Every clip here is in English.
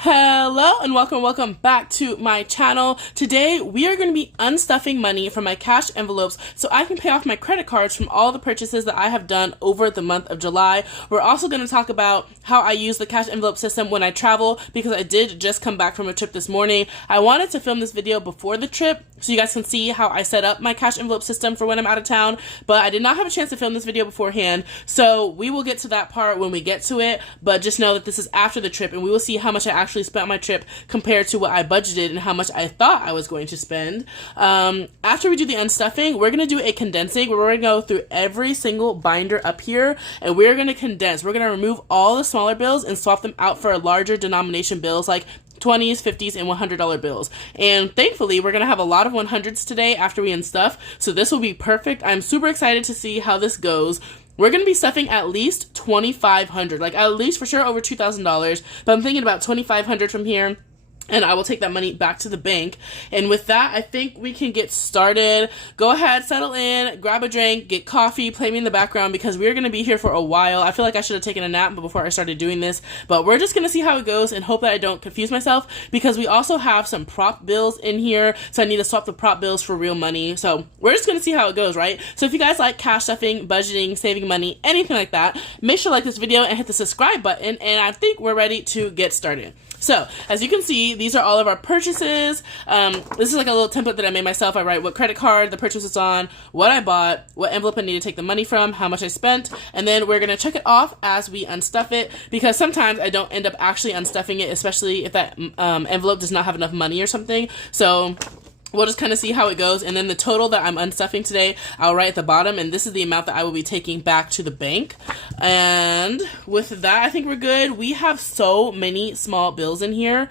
Hello and welcome back to my channel. Today we are going to be unstuffing money from my cash envelopes so I can pay off my credit cards from all the purchases that I have done over the month of July. We're also going to talk about how I use the cash envelope system when I travel because I did just come back from a trip this morning. I wanted to film this video before the trip so you guys can see how I set up my cash envelope system for when I'm out of town, but I did not have a chance to film this video beforehand, so we will get to that part when we get to it, but just know that this is after the trip and we will see how much I actually spent on my trip compared to what I budgeted and how much I thought I was going to spend. After we do the unstuffing, we're going to do a condensing where we're going to go through every single binder up here and we're going to condense. We're going to remove all the smaller bills and swap them out for larger denomination bills like 20s, 50s, and $100 bills. And thankfully, we're going to have a lot of 100s today after we unstuff, so this will be perfect. I'm super excited to see how this goes. We're going to be stuffing at least $2,500, like at least for sure over $2,000, but I'm thinking about $2,500 from here. And I will take that money back to the bank. And with that, I think we can get started. Go ahead, settle in, grab a drink, get coffee, play me in the background because we're going to be here for a while. I feel like I should have taken a nap before I started doing this, but we're just going to see how it goes and hope that I don't confuse myself because we also have some prop bills in here. So I need to swap the prop bills for real money. So we're just going to see how it goes, right? So if you guys like cash stuffing, budgeting, saving money, anything like that, make sure to like this video and hit the subscribe button. And I think we're ready to get started. So, as you can see, these are all of our purchases. This is like a little template that I made myself. I write what credit card the purchase is on, what I bought, what envelope I need to take the money from, how much I spent, and then we're going to check it off as we unstuff it because sometimes I don't end up actually unstuffing it, especially if that envelope does not have enough money or something. So we'll just kind of see how it goes, and then the total that I'm unstuffing today, I'll write at the bottom, and this is the amount that I will be taking back to the bank. And with that, I think we're good. We have so many small bills in here.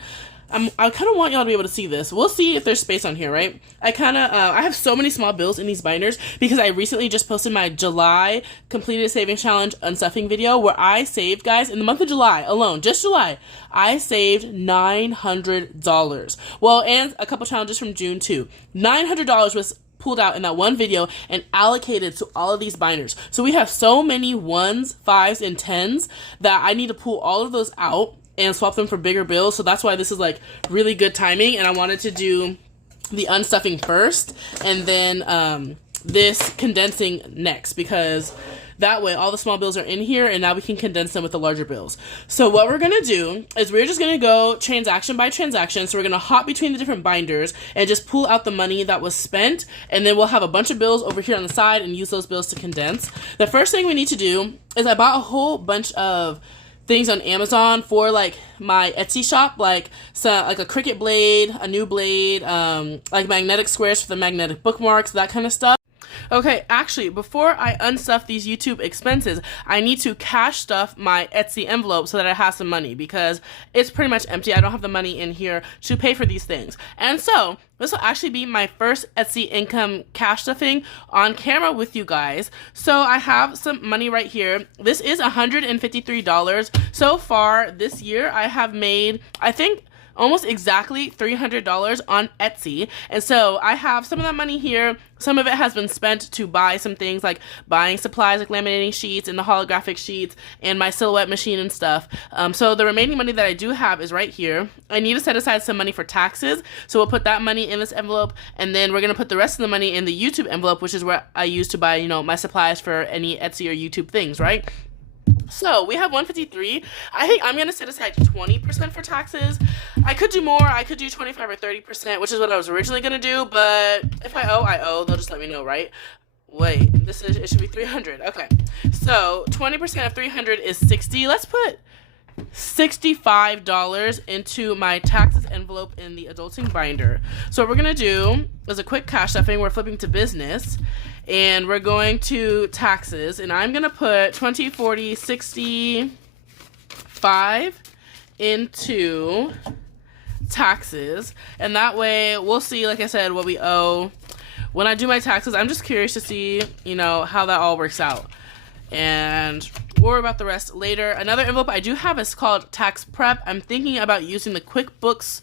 I kind of want y'all to be able to see this. We'll see if there's space on here, right? I have so many small bills in these binders because I recently just posted my July completed savings challenge unstuffing video where I saved, guys, in the month of July alone, just July, I saved $900. Well, and a couple challenges from June too. $900 was pulled out in that one video and allocated to all of these binders. So we have so many 1s, 5s, and 10s that I need to pull all of those out and swap them for bigger bills. So that's why this is like really good timing. And I wanted to do the unstuffing first and then this condensing next because that way all the small bills are in here and now we can condense them with the larger bills. So what we're going to do is we're just going to go transaction by transaction. So we're going to hop between the different binders and just pull out the money that was spent, and then we'll have a bunch of bills over here on the side and use those bills to condense. The first thing we need to do is I bought a whole bunch of things on Amazon for like my Etsy shop, like a Cricut blade, a new blade, like magnetic squares for the magnetic bookmarks, that kind of stuff. Okay, actually, before I unstuff these YouTube expenses, I need to cash stuff my Etsy envelope so that I have some money because it's pretty much empty. I don't have the money in here to pay for these things. And so this will actually be my first Etsy income cash stuffing on camera with you guys. So I have some money right here. This is $153. So far this year, I have made, I think, almost exactly $300 on Etsy. And so I have some of that money here. Some of it has been spent to buy some things like buying supplies like laminating sheets and the holographic sheets and my silhouette machine and stuff. So the remaining money that I do have is right here. I need to set aside some money for taxes. So we'll put that money in this envelope and then we're going to put the rest of the money in the YouTube envelope, which is where I use to buy, my supplies for any Etsy or YouTube things, right? So we have 153. I think I'm going to set aside 20% for taxes. I could do more. I could do 25 or 30%, which is what I was originally going to do. But if I owe. They'll just let me know, right? Wait, it should be 300. Okay. So 20% of 300 is 60. Let's put $65 into my taxes envelope in the adulting binder. So what we're going to do is a quick cash stuffing. We're flipping to business. And we're going to taxes, and I'm going to put 20, 40, 65 into taxes, and that way we'll see, like I said, what we owe. When I do my taxes, I'm just curious to see, how that all works out, and we'll worry about the rest later. Another envelope I do have is called Tax Prep. I'm thinking about using the QuickBooks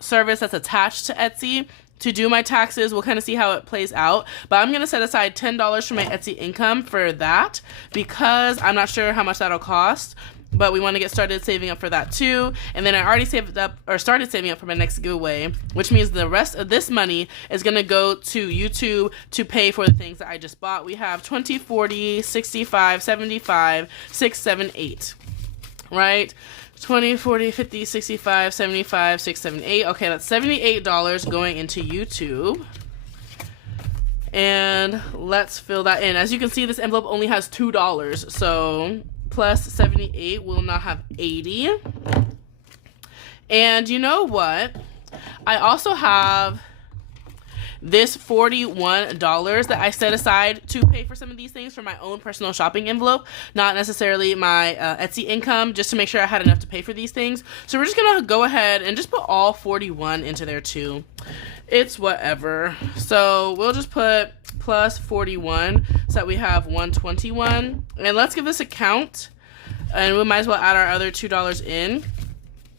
service that's attached to Etsy to do my taxes. We'll kind of see how it plays out, but I'm going to set aside $10 for my Etsy income for that because I'm not sure how much that'll cost. but we want to get started saving up for that too. And then I already saved up or started saving up for my next giveaway, which means the rest of this money is going to go to YouTube to pay for the things that I just bought. We have 20, 40, 65, 75, 6, 7, 8, right? 20, 40, 50, 65, 75, 6, 7, 8. Okay, that's $78 going into YouTube. And let's fill that in. As you can see, this envelope only has $2, so plus 78 will now have 80. And you know what? I also have this $41 that I set aside to pay for some of these things for my own personal shopping envelope, not necessarily my Etsy income, just to make sure I had enough to pay for these things. So we're just gonna go ahead and just put all 41 into there too. It's whatever. So we'll just put plus 41 so that we have 121. And let's give this a count, and we might as well add our other $2 in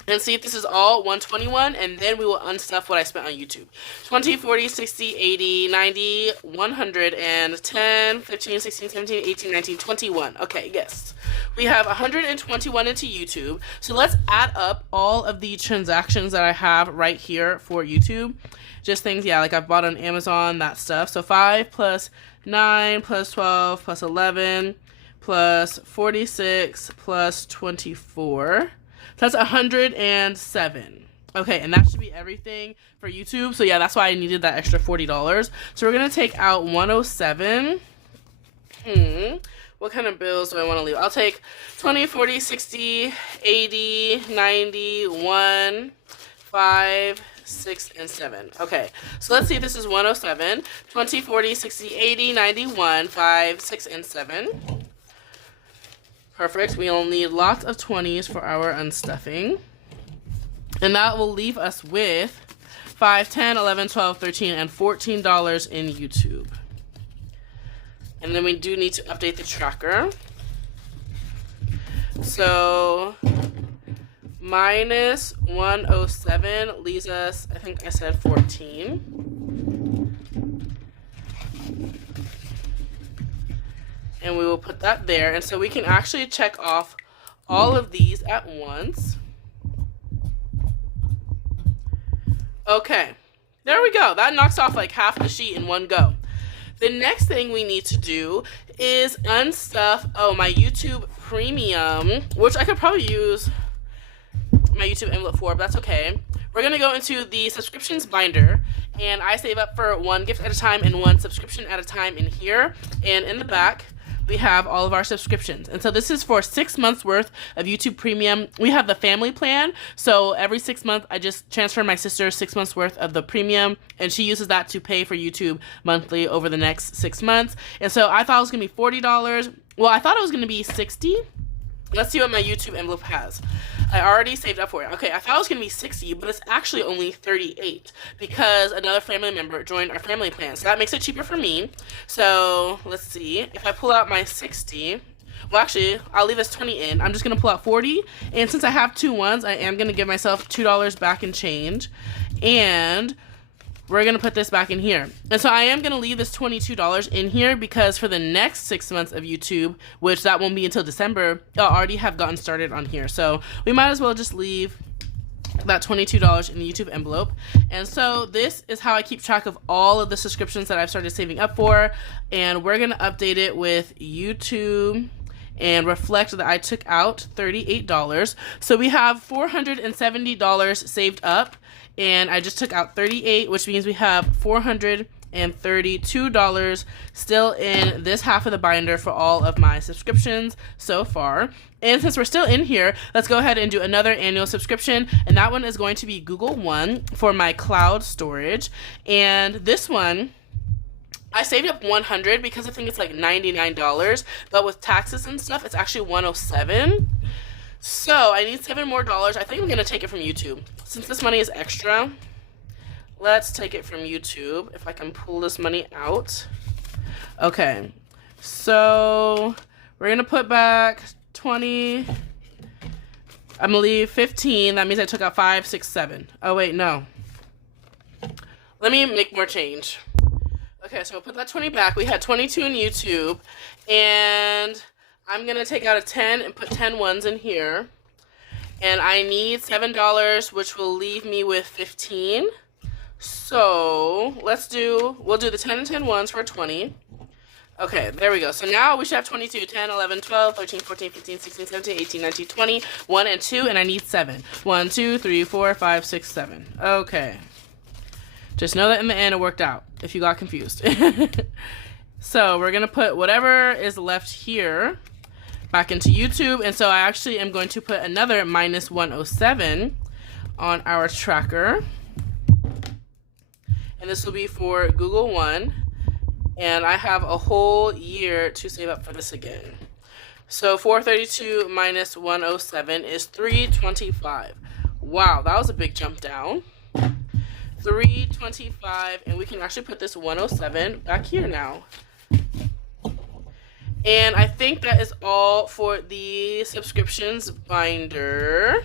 and see if this is all 121, and then we will unstuff what I spent on YouTube. 20, 40, 60, 80, 90, 110, 15, 16, 17, 18, 19, 21. Okay, yes. We have 121 into YouTube. So let's add up all of the transactions that I have right here for YouTube. Just things, yeah, like I've bought on Amazon, that stuff. So 5 plus 9 plus 12 plus 11 plus 46 plus 24. That's 107. Okay, and that should be everything for YouTube. So yeah, that's why I needed that extra $40. So we're gonna take out 107. What kind of bills do I want to leave? I'll take 20, 40, 60, 80, 90, 1, 5, 6, and 7. Okay, so let's see if this is 107. 20, 40, 60, 80, 91, 5, 6, and 7. Perfect. We'll need lots of 20s for our unstuffing. And that will leave us with 5, 10, 11, 12, 13, and $14 in YouTube. And then we do need to update the tracker. So minus 107 leaves us, I think I said 14. And we will put that there. And so we can actually check off all of these at once. Okay, there we go. That knocks off like half the sheet in one go. The next thing we need to do is unstuff, my YouTube Premium, which I could probably use my YouTube envelope for, but that's okay. We're going to go into the subscriptions binder, and I save up for one gift at a time and one subscription at a time in here. And in the back, we have all of our subscriptions. And so this is for 6 months worth of YouTube Premium. We have the family plan. So every 6 months, I just transfer my sister 6 months worth of the premium, and she uses that to pay for YouTube monthly over the next 6 months. And so I thought it was gonna be $40. Well, I thought it was gonna be $60. Let's see what my YouTube envelope has. I already saved up for it. Okay, I thought it was going to be $60, but it's actually only $38 because another family member joined our family plan. So that makes it cheaper for me. So let's see. If I pull out my $60, well, actually, I'll leave this $20 in. I'm just going to pull out $40. And since I have 2 ones, I am going to give myself $2 back in change. And we're going to put this back in here. And so I am going to leave this $22 in here because for the next 6 months of YouTube, which that won't be until December, I'll already have gotten started on here. So we might as well just leave that $22 in the YouTube envelope. And so this is how I keep track of all of the subscriptions that I've started saving up for. And we're going to update it with YouTube and reflect that I took out $38. So we have $470 saved up. And I just took out $38, which means we have $432 still in this half of the binder for all of my subscriptions so far. And since we're still in here, let's go ahead and do another annual subscription. And that one is going to be Google One for my cloud storage. And this one, I saved up $100 because I think it's like $99. But with taxes and stuff, it's actually $107. So I need $7 more. I think I'm going to take it from YouTube. Since this money is extra, let's take it from YouTube if I can pull this money out. Okay, so we're going to put back 20. I'm going to leave 15. That means I took out 5, 6, 7. Oh, wait, no. Let me make more change. Okay, so I'll put that 20 back. We had 22 in YouTube, and I'm going to take out a 10 and put 10 ones in here. And I need $7, which will leave me with 15. So we'll do the 10 and 10 ones for 20. Okay, there we go. So now we should have 22, 10, 11, 12, 13, 14, 15, 16, 17, 18, 19, 20, 1 and 2, and I need 7. 1, 2, 3, 4, 5, 6, 7. Okay. Just know that in the end it worked out, if you got confused. So we're going to put whatever is left here back into YouTube. And so I actually am going to put another minus 107 on our tracker. And this will be for Google One. And I have a whole year to save up for this again. So 432 minus 107 is 325. Wow, that was a big jump down. 325, and we can actually put this 107 back here now. And I think that is all for the subscriptions binder.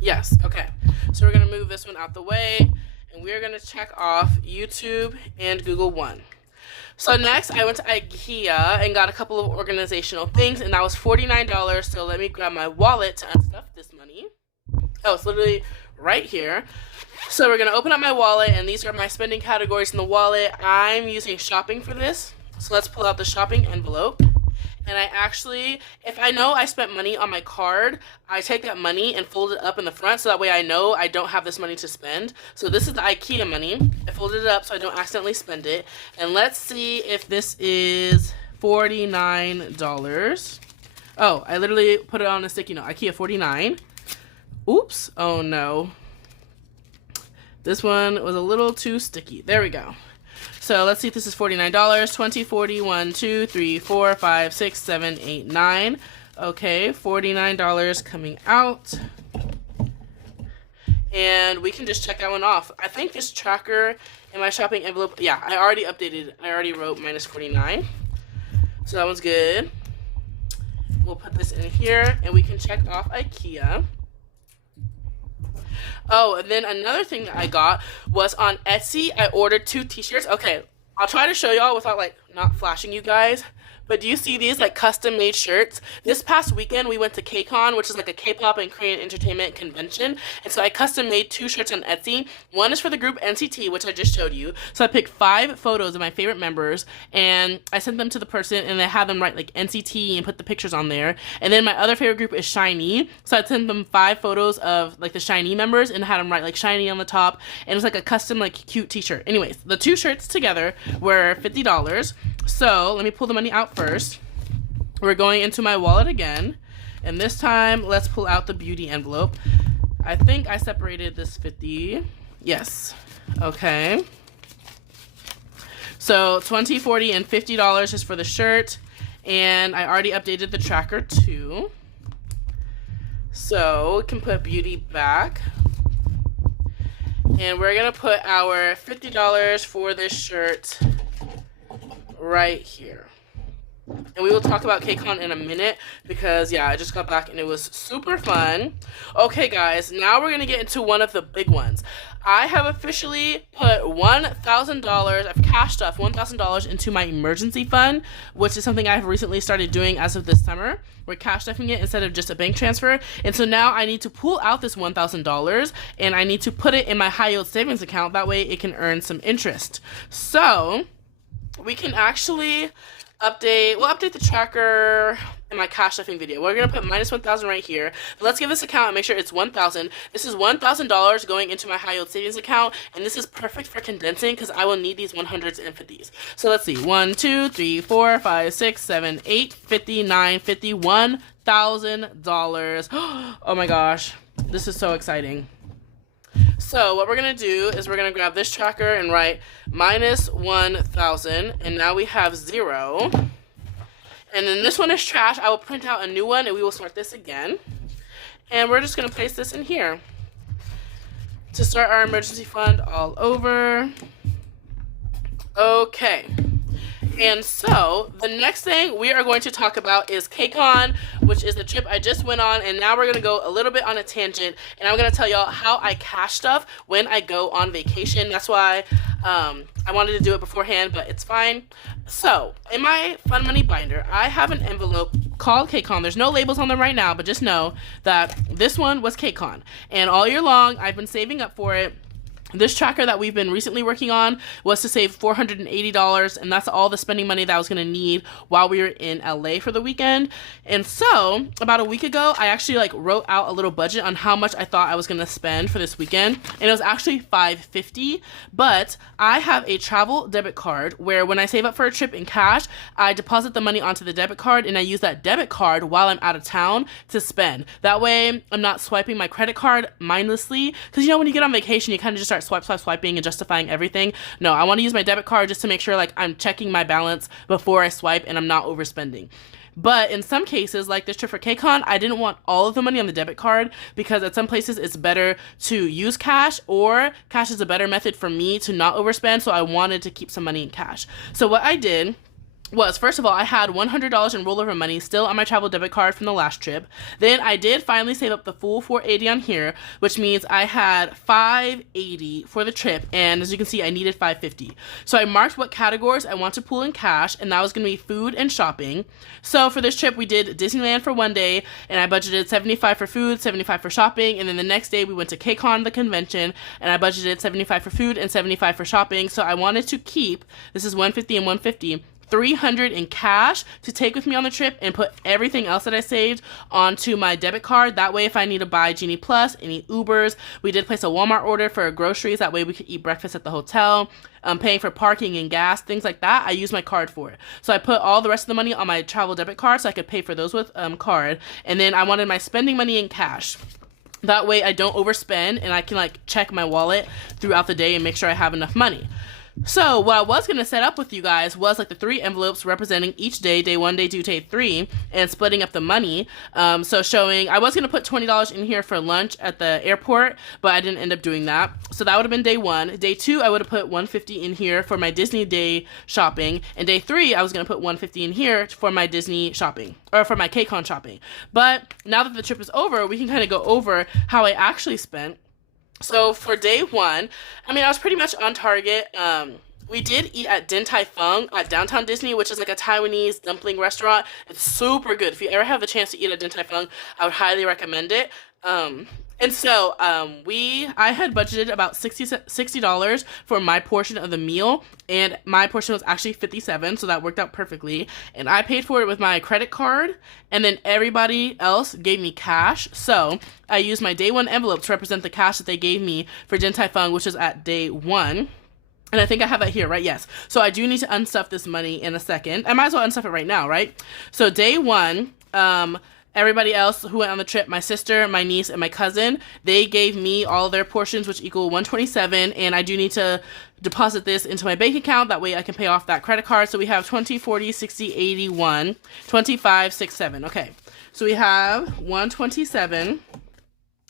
Yes, okay. So we're going to move this one out the way, and we're going to check off YouTube and Google One. So next, I went to IKEA and got a couple of organizational things, and that was $49. So let me grab my wallet to unstuff this money. Oh, it's literally right here. So we're going to open up my wallet, and these are my spending categories in the wallet. I'm using shopping for this. So let's pull out the shopping envelope. And I actually, if I know I spent money on my card, I take that money and fold it up in the front so that way I know I don't have this money to spend. So this is the IKEA money. I folded it up so I don't accidentally spend it. And let's see if this is $49. Oh, I literally put it on a sticky note. IKEA 49. Oops. Oh no. This one was a little too sticky. There we go. So let's see if this is $49. 20, 40, 1, 2, 3, 4, 5, 6, 7, 8, 9. Okay, $49 coming out. And we can just check that one off. I think this tracker in my shopping envelope, yeah, I already updated. I already wrote minus 49. So that one's good. We'll put this in here, and we can check off IKEA. Oh, and then another thing that I got was on Etsy. I ordered 2 t-shirts. Okay, I'll try to show y'all without, like, not flashing you guys. But do you see these, like, custom-made shirts? This past weekend, we went to KCON, which is, like, a K-pop and Korean entertainment convention. And so I custom-made 2 shirts on Etsy. One is for the group NCT, which I just showed you. So I picked 5 photos of my favorite members, and I sent them to the person, and I had them write, like, NCT and put the pictures on there. And then my other favorite group is SHINee. So I sent them 5 photos of, like, the SHINee members, and had them write, like, SHINee on the top. And it was, like, a custom, like, cute t-shirt. Anyways, the 2 shirts together were $50. So let me pull the money out first. We're going into my wallet again, and this time let's pull out the beauty envelope. I think I separated this 50. Yes. Okay. So 20, 40, and $50 is for the shirt, and I already updated the tracker too. So we can put beauty back. And we're gonna put our $50 for this shirt right here. And we will talk about KCON in a minute because, yeah, I just got back and it was super fun. Okay, guys, now we're going to get into one of the big ones. I have officially put $1,000, I've cashed off $1,000 into my emergency fund, which is something I've recently started doing as of this summer. We're cash stuffing it instead of just a bank transfer. And so now I need to pull out this $1,000 and I need to put it in my high yield savings account. That way it can earn some interest. So we can actually we'll update the tracker in my cash stuffing video. We're going to put minus 1,000 right here. Let's give this account and make sure it's 1,000. This is $1,000 going into my high yield savings account, and this is perfect for condensing because I will need these 100s and 50s. So let's see, 1, 2, 3, 4, 5, 6, 7, 8, 59, 50, $1,000. Oh my gosh, this is so exciting. So what we're going to do is we're going to grab this tracker and write minus 1,000, and now we have 0. And then this one is trash. I will print out a new one, and we will start this again. And we're just going to place this in here to start our emergency fund all over. Okay. And so the next thing we are going to talk about is KCON, which is the trip I just went on, and now we're going to go a little bit on a tangent, and I'm going to tell y'all how I cash stuff when I go on vacation. That's why I wanted to do it beforehand, but it's fine. So in my fun money binder, I have an envelope called KCON. There's no labels on them right now, but just know that this one was KCON. And all year long, I've been saving up for it. This tracker that we've been recently working on was to save $480, and that's all the spending money that I was going to need while we were in LA for the weekend. And so about a week ago, I actually like wrote out a little budget on how much I thought I was going to spend for this weekend, and it was actually $550. But I have a travel debit card where when I save up for a trip in cash, I deposit the money onto the debit card, and I use that debit card while I'm out of town to spend. That way I'm not swiping my credit card mindlessly, because you know when you get on vacation, you kind of just start swiping and justifying everything. No, I want to use my debit card just to make sure like I'm checking my balance before I swipe and I'm not overspending. But in some cases, like this trip for KCON, I didn't want all of the money on the debit card because at some places it's better to use cash, or cash is a better method for me to not overspend, so I wanted to keep some money in cash. So what I did was, first of all, I had $100 in rollover money still on my travel debit card from the last trip. Then I did finally save up the full $480 on here, which means I had $580 for the trip, and as you can see, I needed $550. So I marked what categories I want to pool in cash, and that was going to be food and shopping. So for this trip, we did Disneyland for one day, and I budgeted $75 for food, $75 for shopping, and then the next day we went to KCON, the convention, and I budgeted $75 for food and $75 for shopping. So I wanted to keep, this is $150 and $150, $300 in cash to take with me on the trip and put everything else that I saved onto my debit card. That way, if I need to buy Genie Plus, any Ubers, we did place a Walmart order for groceries. That way we could eat breakfast at the hotel, paying for parking and gas, things like that. I use my card for it. So I put all the rest of the money on my travel debit card so I could pay for those with card. And then I wanted my spending money in cash. That way I don't overspend and I can like check my wallet throughout the day and make sure I have enough money. So what I was going to set up with you guys was like the 3 envelopes representing each day, day 1, day 2, day 3, and splitting up the money. So showing, I was going to put $20 in here for lunch at the airport, but I didn't end up doing that. So that would have been day 1. Day 2, I would have put $150 in here for my Disney day shopping. And day 3, I was going to put $150 in here for my Disney shopping, or for my KCON shopping. But now that the trip is over, we can kind of go over how I actually spent. So for day 1, I mean, I was pretty much on target. We did eat at Din Tai Fung at Downtown Disney, which is like a Taiwanese dumpling restaurant. It's super good. If you ever have the chance to eat at Din Tai Fung, I would highly recommend it. And so I had budgeted about $60 for my portion of the meal, and my portion was actually $57, so that worked out perfectly. And I paid for it with my credit card, and then everybody else gave me cash. So I used my day 1 envelope to represent the cash that they gave me for Din Tai Fung, which is at day 1. And I think I have that here, right? Yes. So I do need to unstuff this money in a second. I might as well unstuff it right now, right? So day 1, everybody else who went on the trip, my sister, my niece, and my cousin, they gave me all their portions, which equal $127, and I do need to deposit this into my bank account. That way I can pay off that credit card. So we have 20, 40, 60, 81, 25, 6, 7. Okay. So we have 127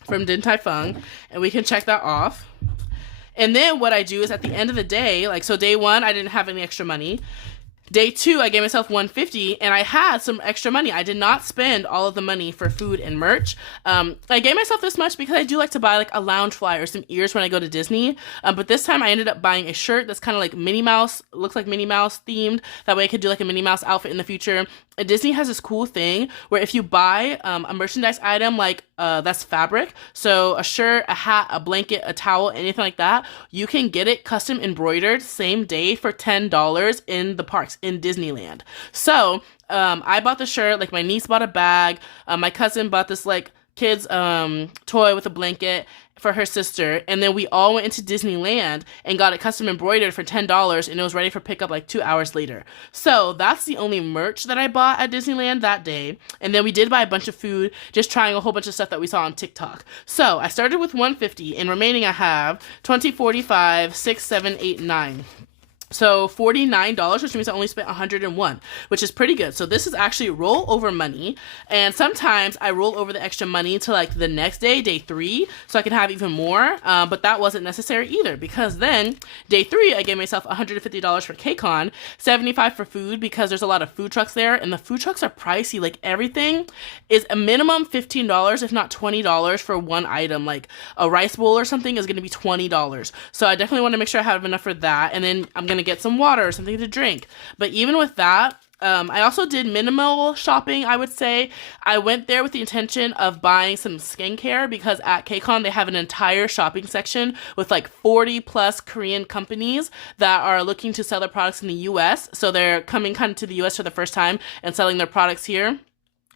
from Din Tai Fung, and we can check that off. And then what I do is at the end of the day, like, so day 1, I didn't have any extra money. Day 2, I gave myself $150, and I had some extra money. I did not spend all of the money for food and merch. I gave myself this much because I do like to buy like a lounge fly or some ears when I go to Disney. But this time I ended up buying a shirt that's kind of like Minnie Mouse, looks like Minnie Mouse themed. That way I could do like a Minnie Mouse outfit in the future. And Disney has this cool thing where if you buy a merchandise item like that's fabric, so a shirt, a hat, a blanket, a towel, anything like that, you can get it custom embroidered same day for $10 in the parks in Disneyland. So I bought the shirt, like my niece bought a bag, my cousin bought this like kids toy with a blanket for her sister, and then we all went into Disneyland and got it custom embroidered for $10, and it was ready for pickup like 2 hours later. So that's the only merch that I bought at Disneyland that day. And then we did buy a bunch of food, just trying a whole bunch of stuff that we saw on TikTok. So I started with $150, and remaining I have 20, 45, 6, 7, 8, 9. So $49, which means I only spent $101, which is pretty good. So this is actually rollover money. And sometimes I roll over the extra money to like the next day, day 3, so I can have even more. But that wasn't necessary either, because then day 3, I gave myself $150 for KCON, $75 for food because there's a lot of food trucks there, and the food trucks are pricey. Like everything is a minimum $15, if not $20 for one item. Like a rice bowl or something is going to be $20. So I definitely want to make sure I have enough for that. And then I'm going to get some water or something to drink. But even with that, I also did minimal shopping, I would say. I went there with the intention of buying some skincare because at KCON they have an entire shopping section with like 40 plus Korean companies that are looking to sell their products in the US. So they're coming kind of to the US for the first time and selling their products here.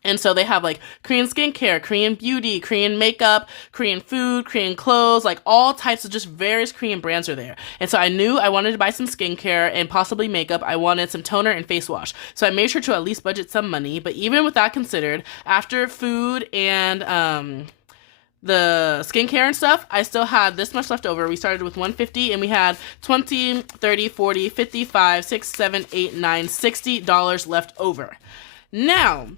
And so they have like Korean skincare, Korean beauty, Korean makeup, Korean food, Korean clothes, like all types of just various Korean brands are there. And so I knew I wanted to buy some skincare and possibly makeup. I wanted some toner and face wash. So I made sure to at least budget some money. But even with that considered, after food and the skincare and stuff, I still had this much left over. We started with $150 and we had $20, $30, $40, $55, $6, $7, $8, $9, $60 left over. Now,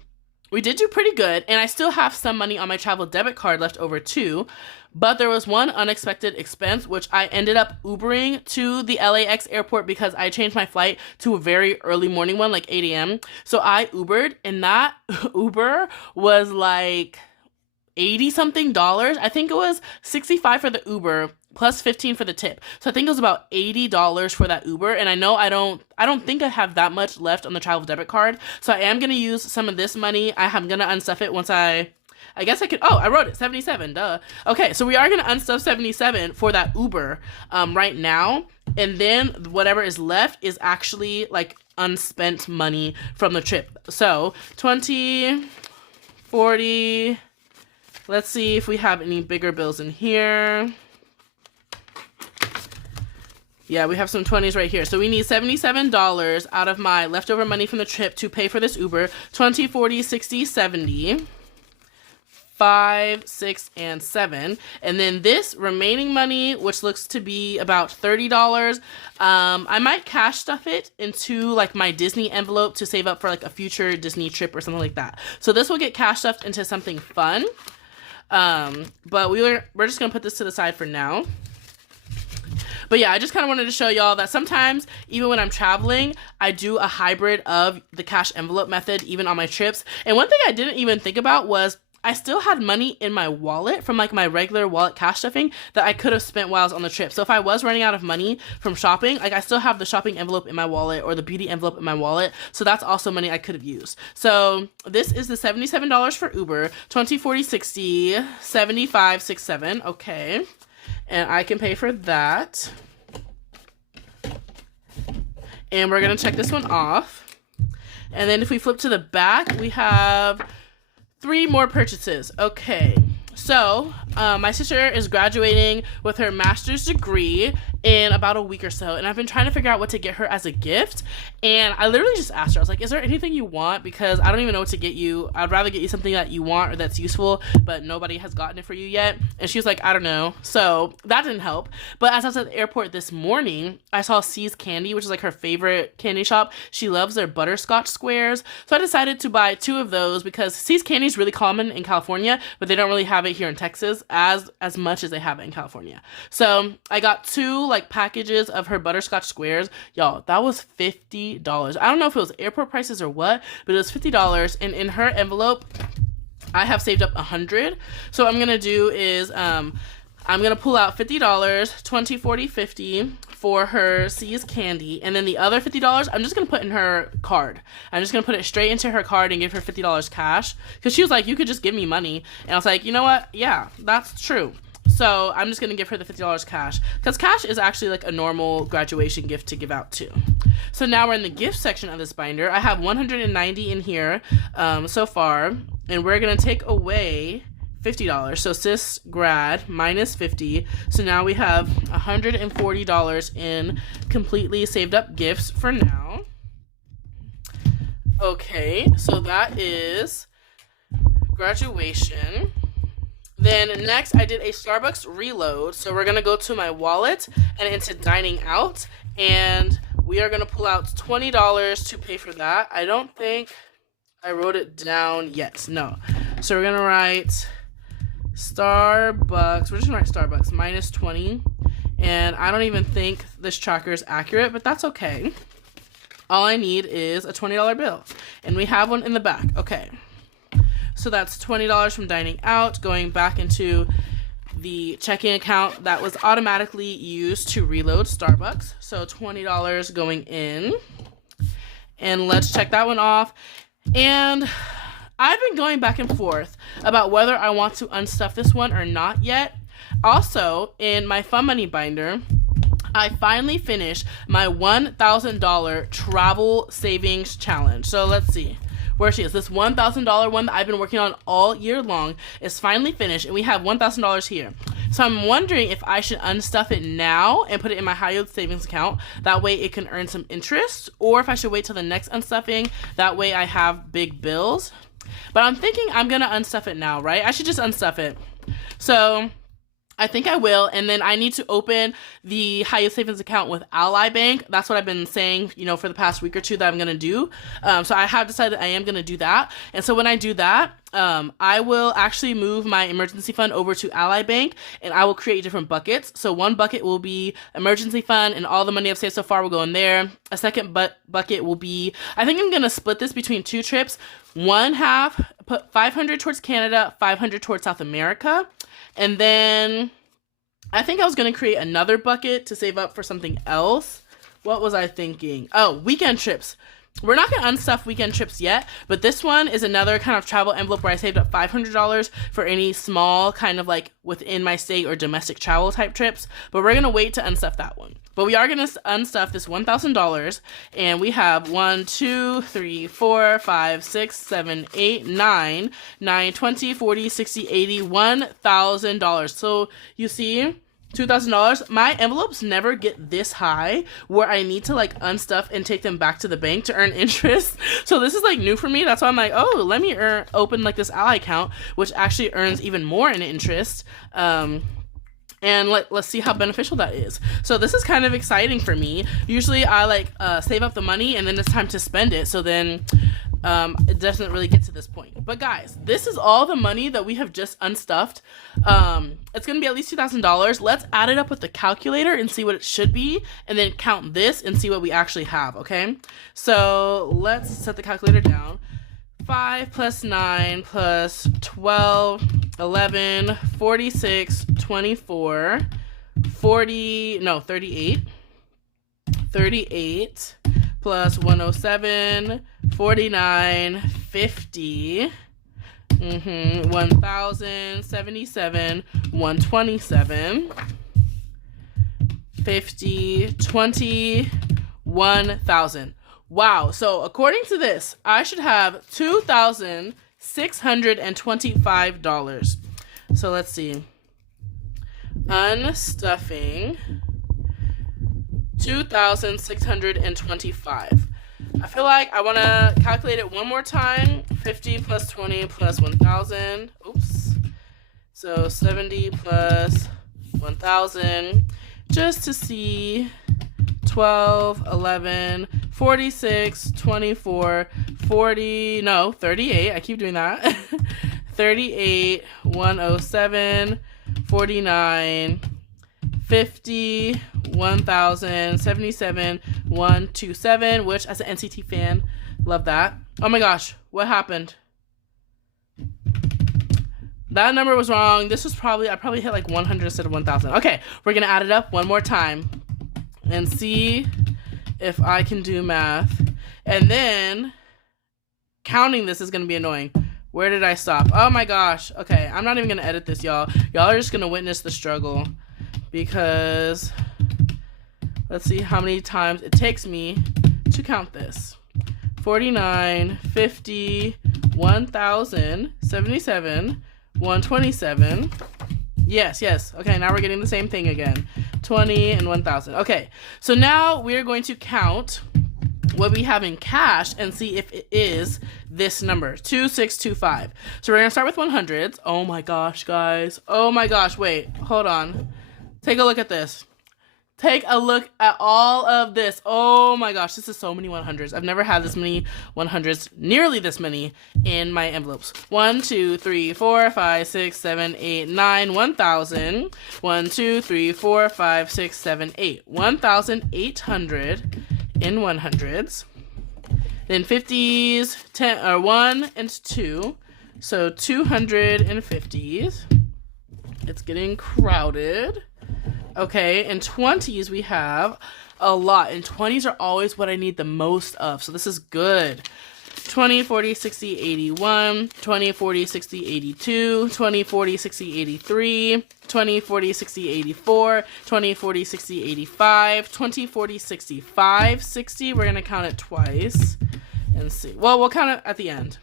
we did do pretty good, and I still have some money on my travel debit card left over too, but there was one unexpected expense, which I ended up Ubering to the LAX airport because I changed my flight to a very early morning one, like 8 a.m. So I Ubered, and that Uber was like 80 something dollars. I think it was 65 for the Uber plus 15 for the tip. So I think it was about $80 for that Uber. And I know I don't think I have that much left on the travel debit card. So I am going to use some of this money. I'm going to unstuff it once I guess I could, I wrote it, 77, duh. Okay, so we are going to unstuff 77 for that Uber right now. And then whatever is left is actually like unspent money from the trip. So 20, 40, let's see if we have any bigger bills in here. Yeah, we have some 20s right here. So we need $77 out of my leftover money from the trip to pay for this Uber. 20, 40, 60, 70, 5, 6, and 7. And then this remaining money, which looks to be about $30, I might cash stuff it into like my Disney envelope to save up for like a future Disney trip or something like that. So this will get cash stuffed into something fun. But we're just gonna put this to the side for now. But yeah, I just kind of wanted to show y'all that sometimes, even when I'm traveling, I do a hybrid of the cash envelope method, even on my trips. And one thing I didn't even think about was I still had money in my wallet from like my regular wallet cash stuffing that I could have spent while I was on the trip. So if I was running out of money from shopping, like I still have the shopping envelope in my wallet or the beauty envelope in my wallet. So that's also money I could have used. So this is the $77 for Uber, 20, 40, 60, 75, 6, 7. Okay. And I can pay for that. And we're going to check this one off. And then if we flip to the back, we have 3 more purchases. Okay. So, my sister is graduating with her master's degree in about a week or so, and I've been trying to figure out what to get her as a gift, and I literally just asked her, I was like, is there anything you want? Because I don't even know what to get you. I'd rather get you something that you want or that's useful, but nobody has gotten it for you yet. And she was like, I don't know. So that didn't help. But as I was at the airport this morning, I saw C's Candy, which is like her favorite candy shop. She loves their butterscotch squares. So I decided to buy 2 of those because C's Candy is really common in California, but they don't really have it here in Texas as much as they have it in California. So I got 2 like packages of her butterscotch squares. Y'all, that was $50. I don't know if it was airport prices or what, but it was $50. And in her envelope, I have saved up $100. So what I'm gonna do is I'm gonna pull out $50, 20, 40, 50 for her C's Candy, and then the other $50 I'm just gonna put in her card. I'm just gonna put it straight into her card and give her $50 cash, because she was like, you could just give me money. And I was like, you know what, yeah, that's true. So I'm just gonna give her the $50 cash, because cash is actually like a normal graduation gift to give out too. So now we're in the gift section of this binder. I have 190 in here so far, and we're gonna take away $50. So sis grad minus 50. So now we have $140 in completely saved up gifts for now. Okay, so that is graduation. Then next I did a Starbucks reload. So we're gonna go to my wallet and into dining out, and we are gonna pull out $20 to pay for that. I don't think I wrote it down yet. No. So we're gonna write Starbucks. We're just gonna write Starbucks minus 20. And I don't even think this tracker is accurate, but that's okay. All I need is a $20 bill. And we have one in the back. Okay. So that's $20 from dining out going back into the checking account that was automatically used to reload Starbucks. So $20 going in. And let's check that one off. And I've been going back and forth about whether I want to unstuff this one or not yet. Also, in my Fun Money binder, I finally finished my $1,000 travel savings challenge. So let's see where she is. This $1,000 one that I've been working on all year long is finally finished, and we have $1,000 here. So I'm wondering if I should unstuff it now and put it in my high yield savings account. That way it can earn some interest, or if I should wait till the next unstuffing. That way I have big bills. But I'm thinking I'm gonna unstuff it now, right? I should just unstuff it. So I think I will, and then I need to open the high yield savings account with Ally Bank. That's what I've been saying, for the past week or two that I'm gonna do. So I have decided I am gonna do that. And so when I do that, I will actually move my emergency fund over to Ally Bank, and I will create different buckets. So one bucket will be emergency fund, and all the money I've saved so far will go in there. A second bucket will be, I think I'm gonna split this between two trips. One half, put 500 towards Canada, 500 towards South America. And then I think I was going to create another bucket to save up for something else. What was I thinking? Oh, weekend trips. We're not going to unstuff weekend trips yet, but this one is another kind of travel envelope where I saved up $500 for any small kind of like within my state or domestic travel type trips. But we're going to wait to unstuff that one. But we are going to unstuff this $1,000, and we have 1, 2, 3, 4, 5, 6, 7, 8, 9, 20, 40, 60, 80, $1,000. So you see, $2,000. My envelopes never get this high where I need to like unstuff and take them back to the bank to earn interest. So this is like new for me. That's why I'm like, oh, let me open like this Ally account, which actually earns even more in interest. And let's see how beneficial that is. So this is kind of exciting for me. Usually I like save up the money and then it's time to spend it. So then it doesn't really get to this point. But guys, this is all the money that we have just unstuffed. It's gonna be at least $2,000. Let's add it up with the calculator and see what it should be, and then count this and see what we actually have. Okay, so let's set the calculator down. 5 plus 9 plus 12, 11, 46, 24, 38. 38 plus 107, 49, 50, 1,077, 127, 50, 20, 1,000. Wow. So according to this, I should have $2,625. So let's see. Unstuffing. 2,625. I feel like I want to calculate it one more time. 50 plus 20 plus 1,000. Oops. So 70 plus 1,000. Just to see. 12, 11, 46, 24, 40, no, 38. I keep doing that. 38, 107, 49, 50, 1,000, 77, 127, which as an NCT fan, love that. Oh my gosh, what happened? That number was wrong. This was I probably hit like 100 instead of 1,000. Okay, we're gonna add it up one more time and see if I can do math. And then counting this is gonna be annoying. Where did I stop? Oh my gosh. Okay, I'm not even gonna edit this, y'all. Y'all are just gonna witness the struggle, because let's see how many times it takes me to count this. 49, 50, 1,000, 77, 127. Yes. Okay, now we're getting the same thing again. 20 and 1,000. Okay, so now we're going to count what we have in cash and see if it is this number, 2,625. So we're gonna start with 100s. Oh my gosh, guys. Oh my gosh, wait, hold on. Take a look at this. Take a look at all of this. Oh my gosh, this is so many 100s. I've never had this many 100s, nearly this many in my envelopes. 1, 2, 3, 4, 5, 6, 7, 8, 9, 1,000. 1, 2, 3, 4, 5, 6, 7, 8. 1,800 in 100s. Then 50s, 10 or 1 and 2. So 250s. It's getting crowded. Okay, in 20s we have a lot. And 20s are always what I need the most of, so this is good. 20, 40, 60, 81, 20, 40, 60, 82, 20, 40, 60, 83, 20, 40, 60, 84, 20, 40, 60, 85, 20, 40, 65, 60. We're going to count it twice and see. Well, we'll count it at the end.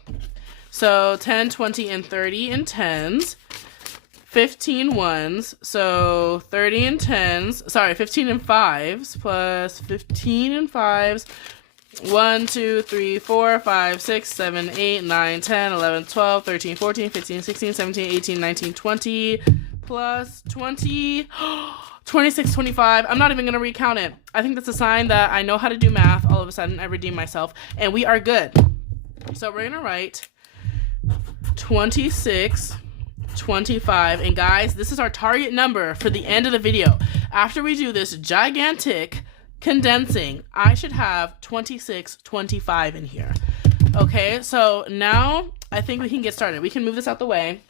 So 10, 20, and 30 in 10s. 15 ones, so 30 and 10s, sorry, 15 and 5s plus 15 and 5s. 1, 2, 3, 4, 5, 6, 7, 8, 9, 10, 11, 12, 13, 14, 15, 16, 17, 18, 19, 20, plus 20, 26, 25. I'm not even going to recount it. I think that's a sign that I know how to do math. All of a sudden, I redeem myself, and we are good. So we're going to write 26, 25, and guys, this is our target number for the end of the video. After we do this gigantic condensing, I should have 26, 25 in here. Okay, so now I think we can get started. We can move this out the way,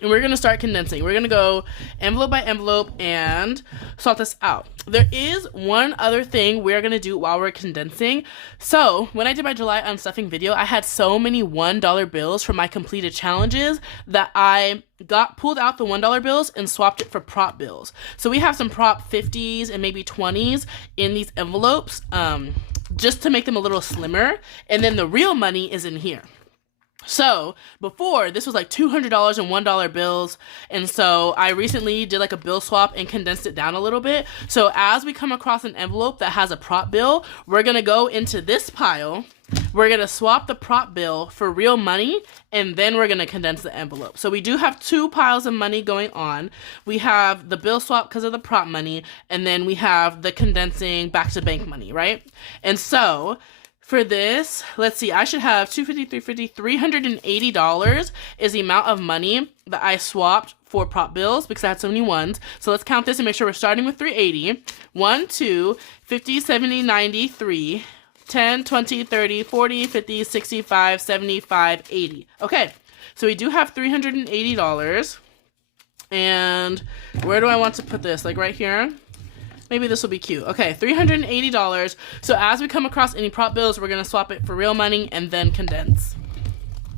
and we're going to start condensing. We're going to go envelope by envelope and sort this out. There is one other thing we're going to do while we're condensing. So when I did my July unstuffing video, I had so many $1 bills from my completed challenges that I pulled out the $1 bills and swapped it for prop bills. So we have some prop 50s and maybe 20s in these envelopes, just to make them a little slimmer. And then the real money is in here. So before, this was like $200 and $1 bills, and so I recently did like a bill swap and condensed it down a little bit. So as we come across an envelope that has a prop bill, we're gonna go into this pile, we're gonna swap the prop bill for real money, and then we're gonna condense the envelope. So we do have two piles of money going on. We have the bill swap because of the prop money, and then we have the condensing back to bank money, right? And so for this, let's see, I should have $250, $350, $380 is the amount of money that I swapped for prop bills because I had so many ones. So let's count this and make sure we're starting with 380. 1, 2, 50, 70, 90, 3, 10, 20, 30, 40, 50, 65, 75, 80. Okay, so we do have $380. And where do I want to put this? Like right here? Maybe this will be cute. Okay, $380. So as we come across any prop bills, we're going to swap it for real money and then condense.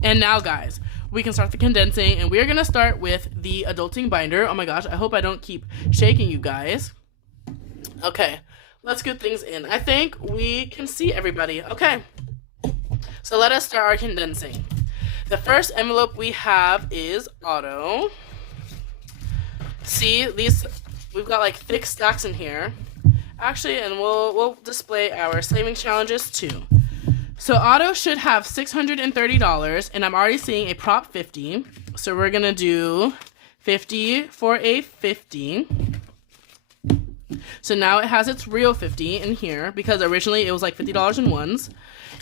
And now, guys, we can start the condensing, and we're going to start with the adulting binder. Oh my gosh, I hope I don't keep shaking you guys. Okay, let's get things in. I think we can see everybody. Okay, so let us start our condensing. The first envelope we have is auto. See, we've got like thick stacks in here. Actually, and we'll display our savings challenges too. So auto should have $630, and I'm already seeing a prop 50. So we're gonna do 50 for a 50. So now it has its real 50 in here because originally it was like $50 in ones.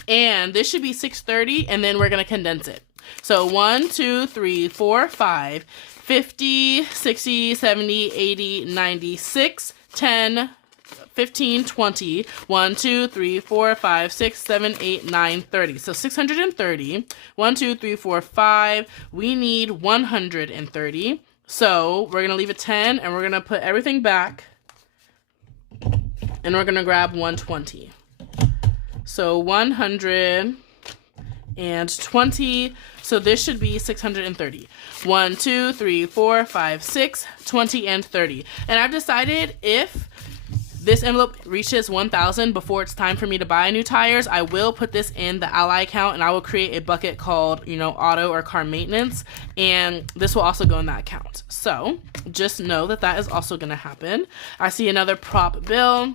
And this should be $630, and then we're gonna condense it. So 1, 2, 3, 4, 5, 50, 60, 70, 80, 96, 10, 15, 20, 1, 2, 3, 4, 5, 6, 7, 8, 9, 30. So 630. 1, 2, 3, 4, 5. We need 130. So we're going to leave it 10, and we're going to put everything back, and we're going to grab 120. So 120. So this should be 630. 1, 2, 3, 4, 5, 6, 20, and 30. And I've decided if this envelope reaches 1,000 before it's time for me to buy new tires, I will put this in the Ally account, and I will create a bucket called, auto or car maintenance, and this will also go in that account. So just know that that is also going to happen. I see another prop bill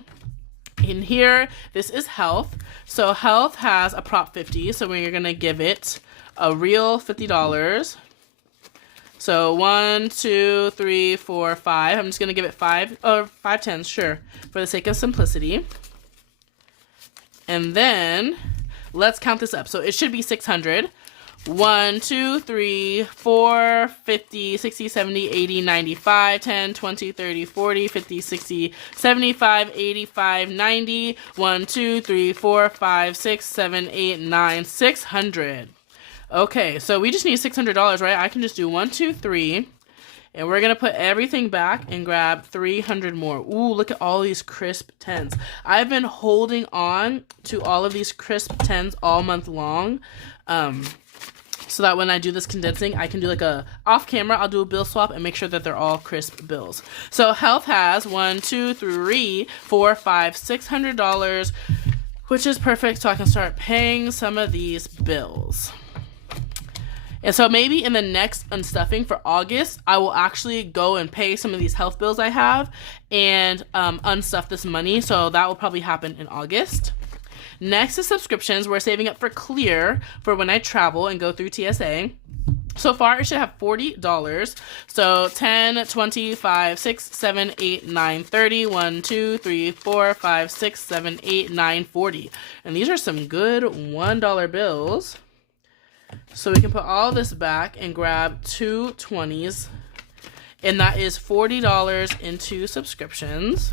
in here. This is health. So health has a prop 50, so we're going to give it a real $50. So 1, 2, 3, 4, 5. I'm just going to give it 5 tens, sure, for the sake of simplicity. And then let's count this up. So it should be 600. 1, 2, 3, 4, 50, 60, 70, 80, 95, 10, 20, 30, 40, 50, 60, 75, 85, 90. 1, 2, 3, 4, 5, 6, 7, 8, 9, 600. Okay, so we just need $600, right? I can just do 1, 2, 3, And we're going to put everything back and grab 300 more. Ooh, look at all these crisp 10s. I've been holding on to all of these crisp 10s all month long. So that when I do this condensing, I can do like a off camera, I'll do a bill swap and make sure that they're all crisp bills. So health has $1, $2, $3, $4, $5, $600, which is perfect. So I can start paying some of these bills. And so maybe in the next unstuffing for August, I will actually go and pay some of these health bills I have and unstuff this money. So that will probably happen in August. Next is subscriptions. We're saving up for Clear for when I travel and go through TSA. So far, it should have $40. So 10, 20, 5, 6, 7, 8, 9, 30, 1, 2, 3, 4, 5, 6, 7, 8, 9, 40. And these are some good $1 bills. So we can put all this back and grab two 20s. And that is $40 into subscriptions.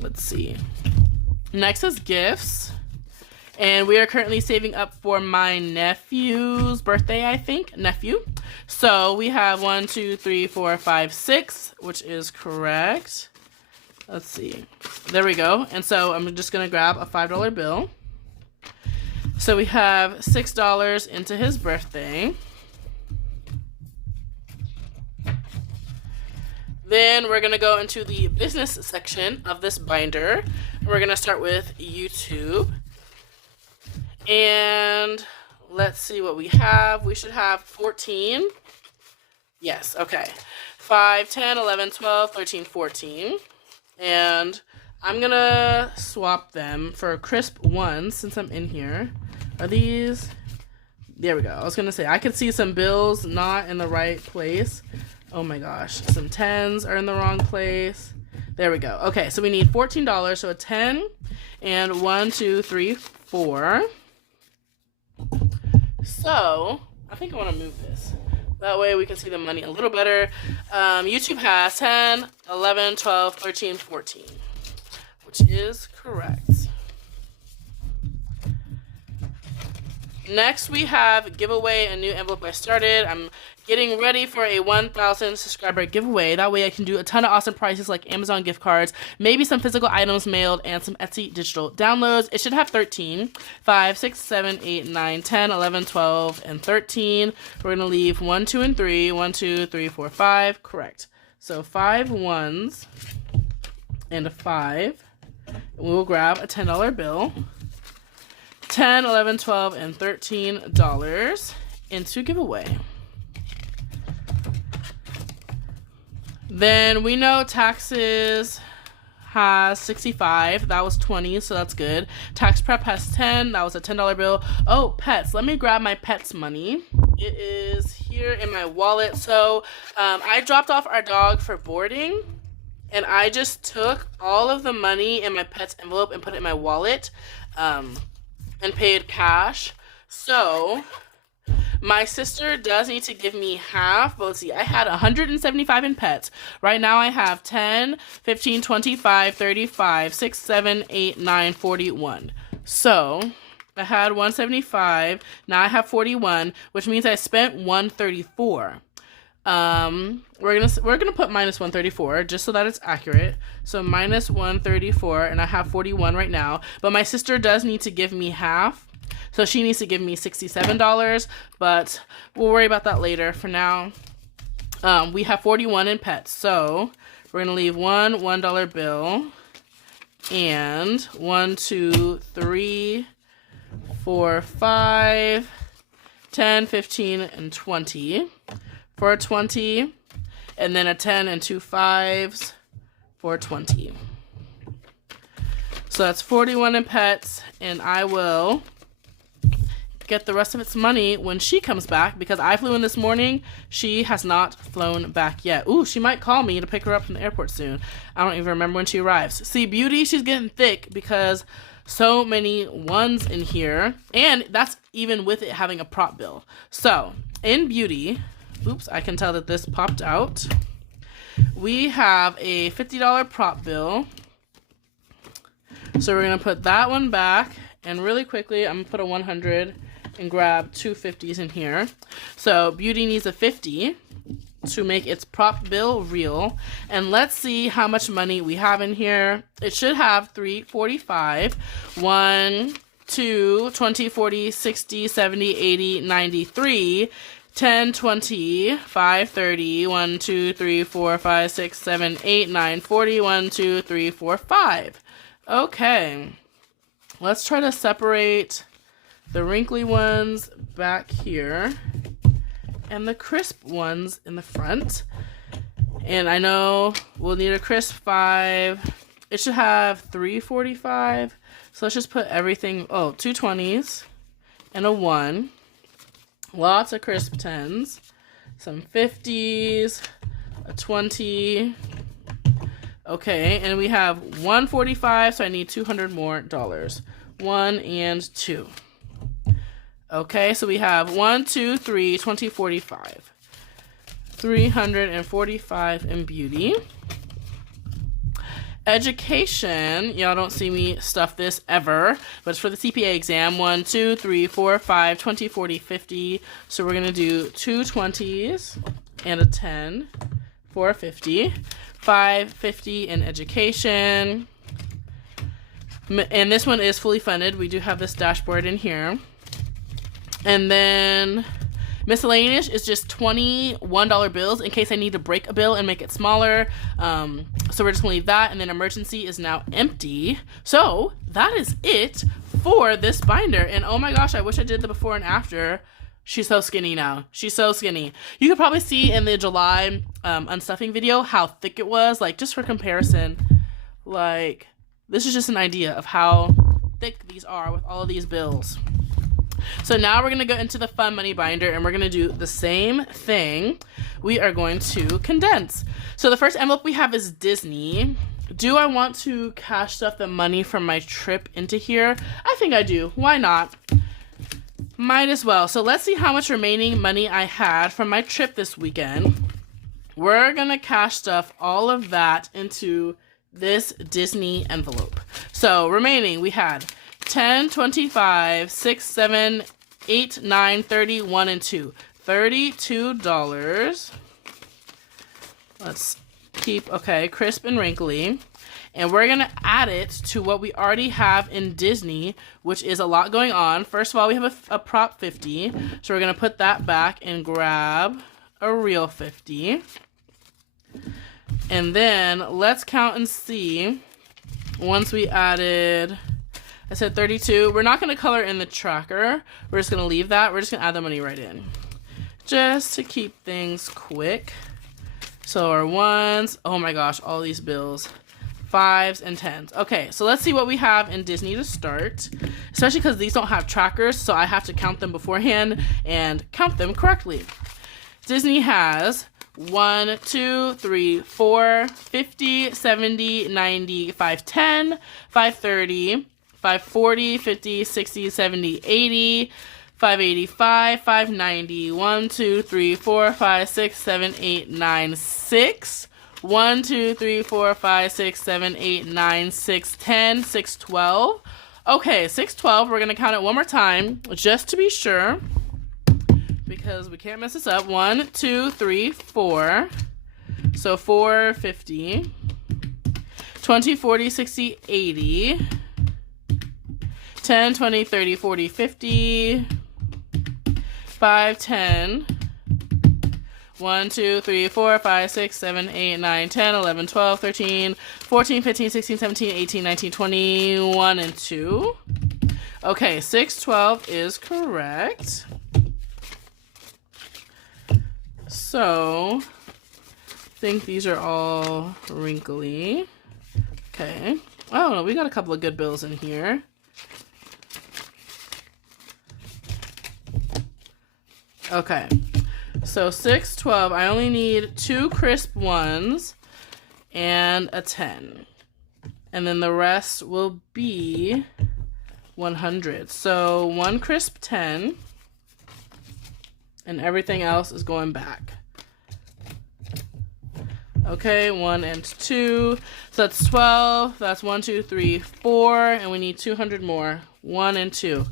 Let's see. Next is gifts. And we are currently saving up for my nephew's birthday, I think. Nephew. So we have 1, 2, 3, 4, 5, 6, which is correct. Let's see. There we go. And so I'm just going to grab a $5 bill. So we have $6 into his birthday. Then we're going to go into the business section of this binder. We're going to start with YouTube. And let's see what we have. We should have 14. Yes, okay. 5, 10, 11, 12, 13, 14. And I'm going to swap them for crisp ones since I'm in here. Are these? There we go. I was going to say, I could see some bills not in the right place. Oh my gosh, some 10s are in the wrong place. There we go. Okay, so we need $14, so a 10 and 1, 2, 3, 4. So I think I want to move this. That way we can see the money a little better. YouTube has 10, 11, 12, 13, 14, which is correct. Next, we have giveaway, a new envelope I started. I'm getting ready for a 1,000 subscriber giveaway. That way I can do a ton of awesome prizes like Amazon gift cards, maybe some physical items mailed, and some Etsy digital downloads. It should have 13, 5, 6, 7, 8, 9, 10, 11, 12, and 13. We're going to leave 1, 2, and 3. 1, 2, 3, 4, 5. Correct. So 5 ones and a 5. And we will grab a $10 bill. 10, 11, 12, and $13 into giveaway. Then we know taxes has 65. That was 20, so that's good. Tax prep has 10. That was a $10 bill. Oh, pets. Let me grab my pets money. It is here in my wallet. So I dropped off our dog for boarding, and I just took all of the money in my pet's envelope and put it in my wallet. And paid cash. So my sister does need to give me half, but let's see, I had 175 in pets. Right now I have 10, 15, 25, 35, 6, 7, 8, 9, 41. So I had 175, now I have 41, which means I spent 134. We're gonna put minus 134 just so that it's accurate. So minus 134, and I have 41 right now. But my sister does need to give me half, so she needs to give me $67. But we'll worry about that later. For now, we have 41 in pets, so we're gonna leave one $1 bill and 1, 2, 3, 4, 5, 10, 15, and 20. For a 20, and then a 10 and 2 5s for 20. So that's 41 in pets, and I will get the rest of its money when she comes back, because I flew in this morning. She has not flown back yet. Ooh, she might call me to pick her up from the airport soon. I don't even remember when she arrives. See, Beauty, she's getting thick because so many ones in here, and that's even with it having a prop bill. So in Beauty, oops, I can tell that this popped out. We have a $50 prop bill. So we're going to put that one back. And really quickly, I'm going to put a 100 and grab two 50s in here. So Beauty needs a 50 to make its prop bill real. And let's see how much money we have in here. It should have 345. 1, 2, 20, 40, 60, 70, 80, 93. 10, 20, 5, 30, 1, 2, 3, 4, 5, 6, 7, 8, 9, 40, 1, 2, 3, 4, 5. Okay. Let's try to separate the wrinkly ones back here and the crisp ones in the front. And I know we'll need a crisp 5. It should have 345. So let's just put everything, two 20s and a 1. Lots of crisp 10s, some 50s, a 20. Okay, and we have 145, so I need $200 more. 1 and 2. Okay, so we have 1, 2, 3, 20, 45. 345 in Beauty. Education, y'all don't see me stuff this ever, but it's for the CPA exam. 1, 2, 3, 4, 5, 20, 40, 50. So we're gonna do 2 20s and a 10 for 50. 550 in education. And this one is fully funded. We do have this dashboard in here. And then miscellaneous is just $21 bills in case I need to break a bill and make it smaller. So we're just gonna leave that. And then emergency is now empty. So that is it for this binder. And oh my gosh, I wish I did the before and after. She's so skinny now. She's so skinny. You could probably see in the July unstuffing video how thick it was. Like, just for comparison, like, this is just an idea of how thick these are with all of these bills. So now we're going to go into the fun money binder and we're going to do the same thing. We are going to condense. So the first envelope we have is Disney. Do I want to cash stuff the money from my trip into here? I think I do. Why not? Might as well. So let's see how much remaining money I had from my trip this weekend. We're going to cash stuff all of that into this Disney envelope. So remaining, we had 10, 25, 6, 7, 8, 9, 30, 1, and 2. $32. Let's keep, okay, crisp and wrinkly. And we're going to add it to what we already have in Disney, which is a lot going on. First of all, we have a prop 50. So we're going to put that back and grab a real 50. And then let's count and see. Once we added, I said 32. We're not going to color in the tracker. We're just going to leave that. We're just going to add the money right in, just to keep things quick. So our 1s, oh my gosh, all these bills. 5s and 10s. Okay, so let's see what we have in Disney to start, especially because these don't have trackers, so I have to count them beforehand and count them correctly. Disney has 1, 2, 3, 4, 50, 70, 90, 510, 530, 540, 50, 60, 70, 80, 585, 590, 1, 2, 3, 4, 5, 6, 7, 8, 9, 6. 1, 2, 3, 4, 5, 6, 7, 8, 9, 6, 10, 612. Okay, 612. We're going to count it one more time just to be sure, because we can't mess this up. 1, 2, 3, 4. So 450. 20, 40, 60, 80. 10, 20, 30, 40, 50. 5, 10. 1, 2, 3, 4, 5, 6, 7, 8, 9, 10, 11, 12, 13, 14, 15, 16, 17, 18, 19, 20, 1, and 2. Okay, 612 is correct. So, I think these are all wrinkly. Okay. Oh, no, we got a couple of good bills in here. Okay. So 612, I only need 2 crisp 1s and a 10. And then the rest will be 100. So 1 crisp 10 and everything else is going back. Okay, 1 and 2. So that's 12. That's 1, 2, 3, 4. And we need 200 more. 1 and 2.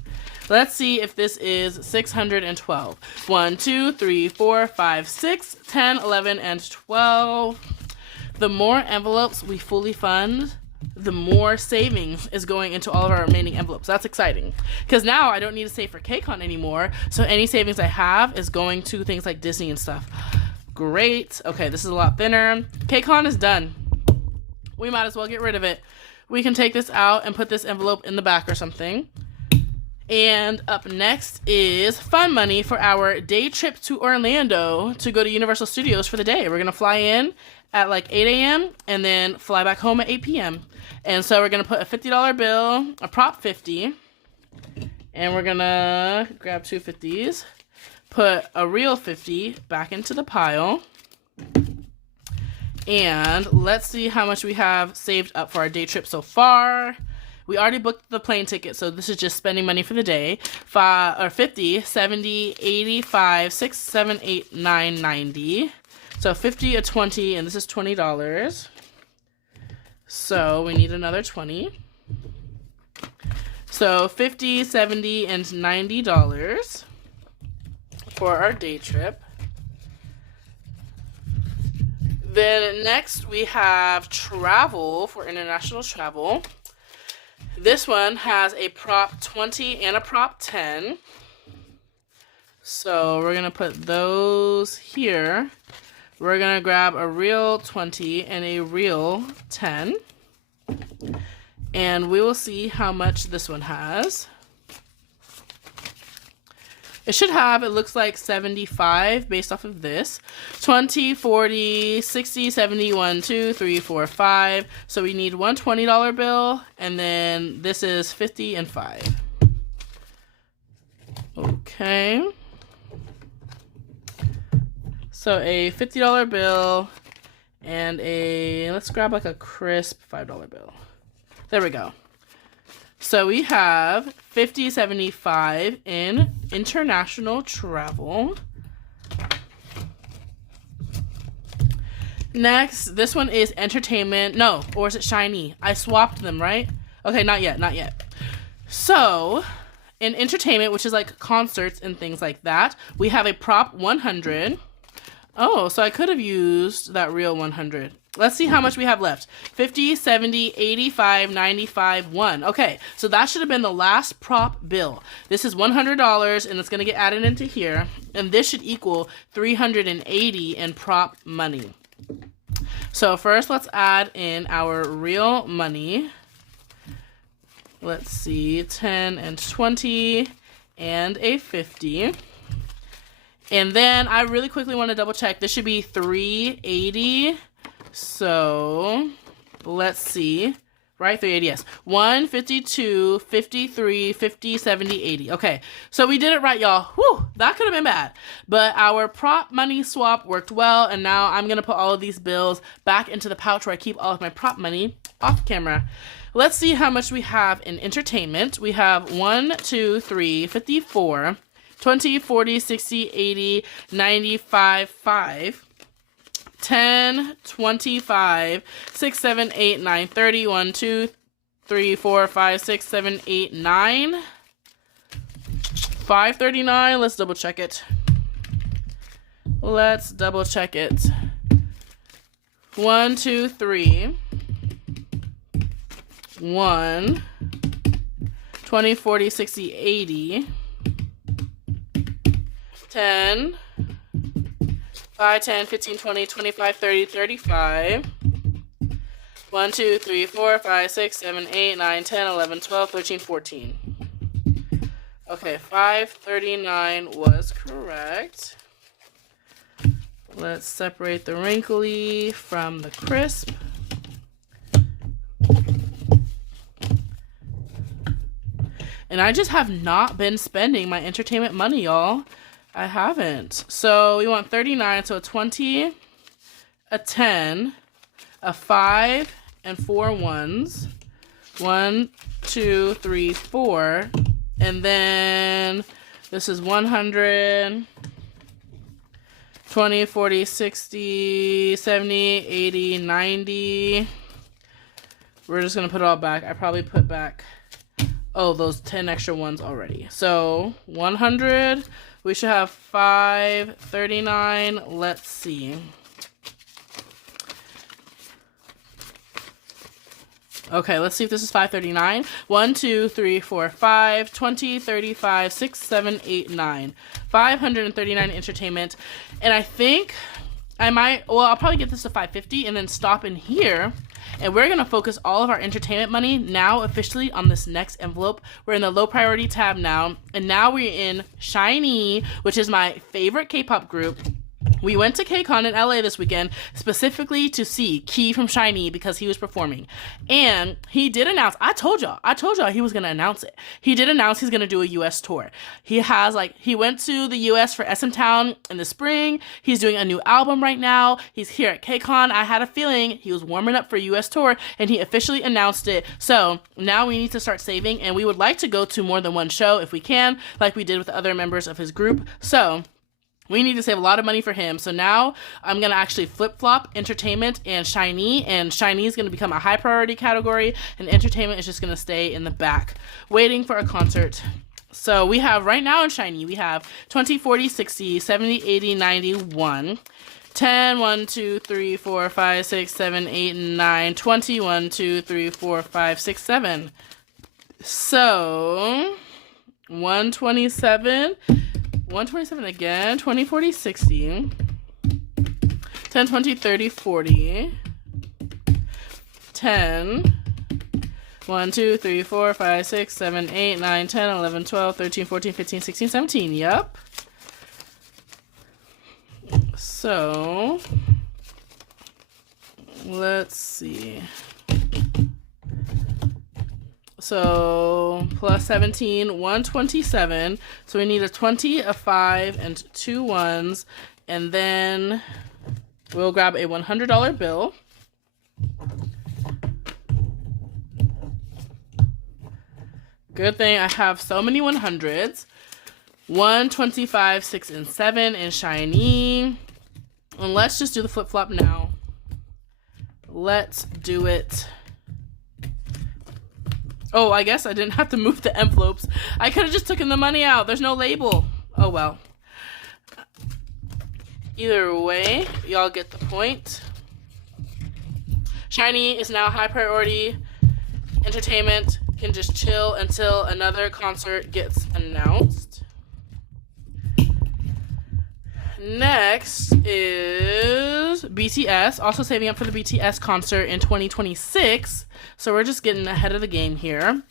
Let's see if this is 612. 1, 2, 3, 4, 5, 6, 10, 11, and 12. The more envelopes we fully fund, the more savings is going into all of our remaining envelopes. That's exciting. Because now I don't need to save for KCON anymore. So any savings I have is going to things like Disney and stuff. Great. Okay, this is a lot thinner. KCON is done. We might as well get rid of it. We can take this out and put this envelope in the back or something. And up next is fun money for our day trip to Orlando to go to Universal Studios for the day. We're going to fly in at like 8 a.m. and then fly back home at 8 p.m. And so we're going to put a $50 bill, a prop 50, and we're going to grab two 50s, put a real 50 back into the pile, and let's see how much we have saved up for our day trip so far. We already booked the plane ticket, so this is just spending money for the day. 50, 70, 85, 6, 7, 8, 9, 90. So 50, a 20, and this is $20. So we need another 20. So 50, 70, and $90 for our day trip. Then next we have travel for international travel. This one has a prop 20 and a prop 10. So we're going to put those here. We're going to grab a real 20 and a real 10. And we will see how much this one has. It should have, it looks like 75 based off of this. 20, 40, 60, 70, 1, 2, 3, 4, 5. So we need one $20 bill, and then this is 50 and 5. Okay. So a $50 bill and a, let's grab like a crisp $5 bill. There we go. So we have 50, 75 in international travel. Next, this one is entertainment. No, or is it shiny? I swapped them, right? Okay, not yet, not yet. So, in entertainment, which is like concerts and things like that, we have a prop 100. Oh, so I could have used that real 100. Let's see how much we have left. 50, 70, 85, 95, 1. Okay, so that should have been the last prop bill. This is $100, and it's going to get added into here. And this should equal $380 in prop money. So first, let's add in our real money. Let's see, 10 and 20 and a 50. And then I really quickly want to double check. This should be $380. So let's see. Right, 380, yes. 1, 52, 53, 50, 70, 80. Okay, so we did it right, y'all. Whew, that could have been bad. But our prop money swap worked well, and now I'm going to put all of these bills back into the pouch where I keep all of my prop money off camera. Let's see how much we have in entertainment. We have 1, 2, 3, 54, 20, 40, 60, 80, 95, 5. 10, 25, 6, 7, 8, 9, 30, 1, 2, 3, 4, 5, 6, 7, 8, 9. 539. Let's double check it. Let's double check it. 1, 2, 3. 1, 20, 40, 60, 80. 10. 5, 10, 15, 20, 25, 30, 35. 1, 2, 3, 4, 5, 6, 7, 8, 9, 10, 11, 12, 13, 14. Okay, 539 was correct. Let's separate the wrinkly from the crisp. And I just have not been spending my entertainment money, y'all. I haven't. So we want 39, so a 20, a 10, a 5, and 4 ones. 1, 2, 3, 4. And then this is 100, 20, 40, 60, 70, 80, 90. We're just going to put it all back. I probably put back Oh, those 10 extra ones already. So 100, we should have 539. Let's see. Okay, let's see if this is 539. 1, 2, 3, 4, 5, 20, 35, 6, 7, 8, 9. 539 entertainment. And I think I'll probably get this to 550 and then stop in here. And we're going to focus all of our entertainment money now officially on this next envelope. We're in the low priority tab now. And now we're in SHINee, which is my favorite K-pop group. We went to KCON in LA this weekend specifically to see Key from SHINee because he was performing. And he did announce, I told y'all he was going to announce it. He did announce he's going to do a US tour. He went to the US for SM Town in the spring. He's doing a new album right now. He's here at KCON. I had a feeling he was warming up for a US tour and he officially announced it. So now we need to start saving, and we would like to go to more than one show if we can, like we did with the other members of his group. So we need to save a lot of money for him. So now I'm going to actually flip-flop entertainment and SHINee. And SHINee is going to become a high priority category. And entertainment is just going to stay in the back, waiting for a concert. So we have right now in SHINee, we have 20, 40, 60, 70, 80, 90, 1. 10, 1, 2, 3, 4, 5, 6, 7, 8, 9, 20, 1, 2, 3, 4, 5, 6, 7. So 127. 127 again, 20, 40, 60, 10, 20, 30, 40, 10, 1, 2, 3, 4, 5, 6, 7, 8, 9, 10, 11, 12, 13, 14, 15, 16, 17, yep. So, let's see. So plus 17, 127. So we need a 20, a 5, and 2 ones. And then we'll grab a $100 bill. Good thing I have so many 100s. 1, 25, 6, and 7 in SHINee. And let's just do the flip-flop now. Let's do it. Oh, I guess I didn't have to move the envelopes. I could have just taken the money out. There's no label. Oh, well. Either way, y'all get the point. SHINee is now high priority. Entertainment can just chill until another concert gets announced. Next is BTS, also saving up for the BTS concert in 2026. So we're just getting ahead of the game here.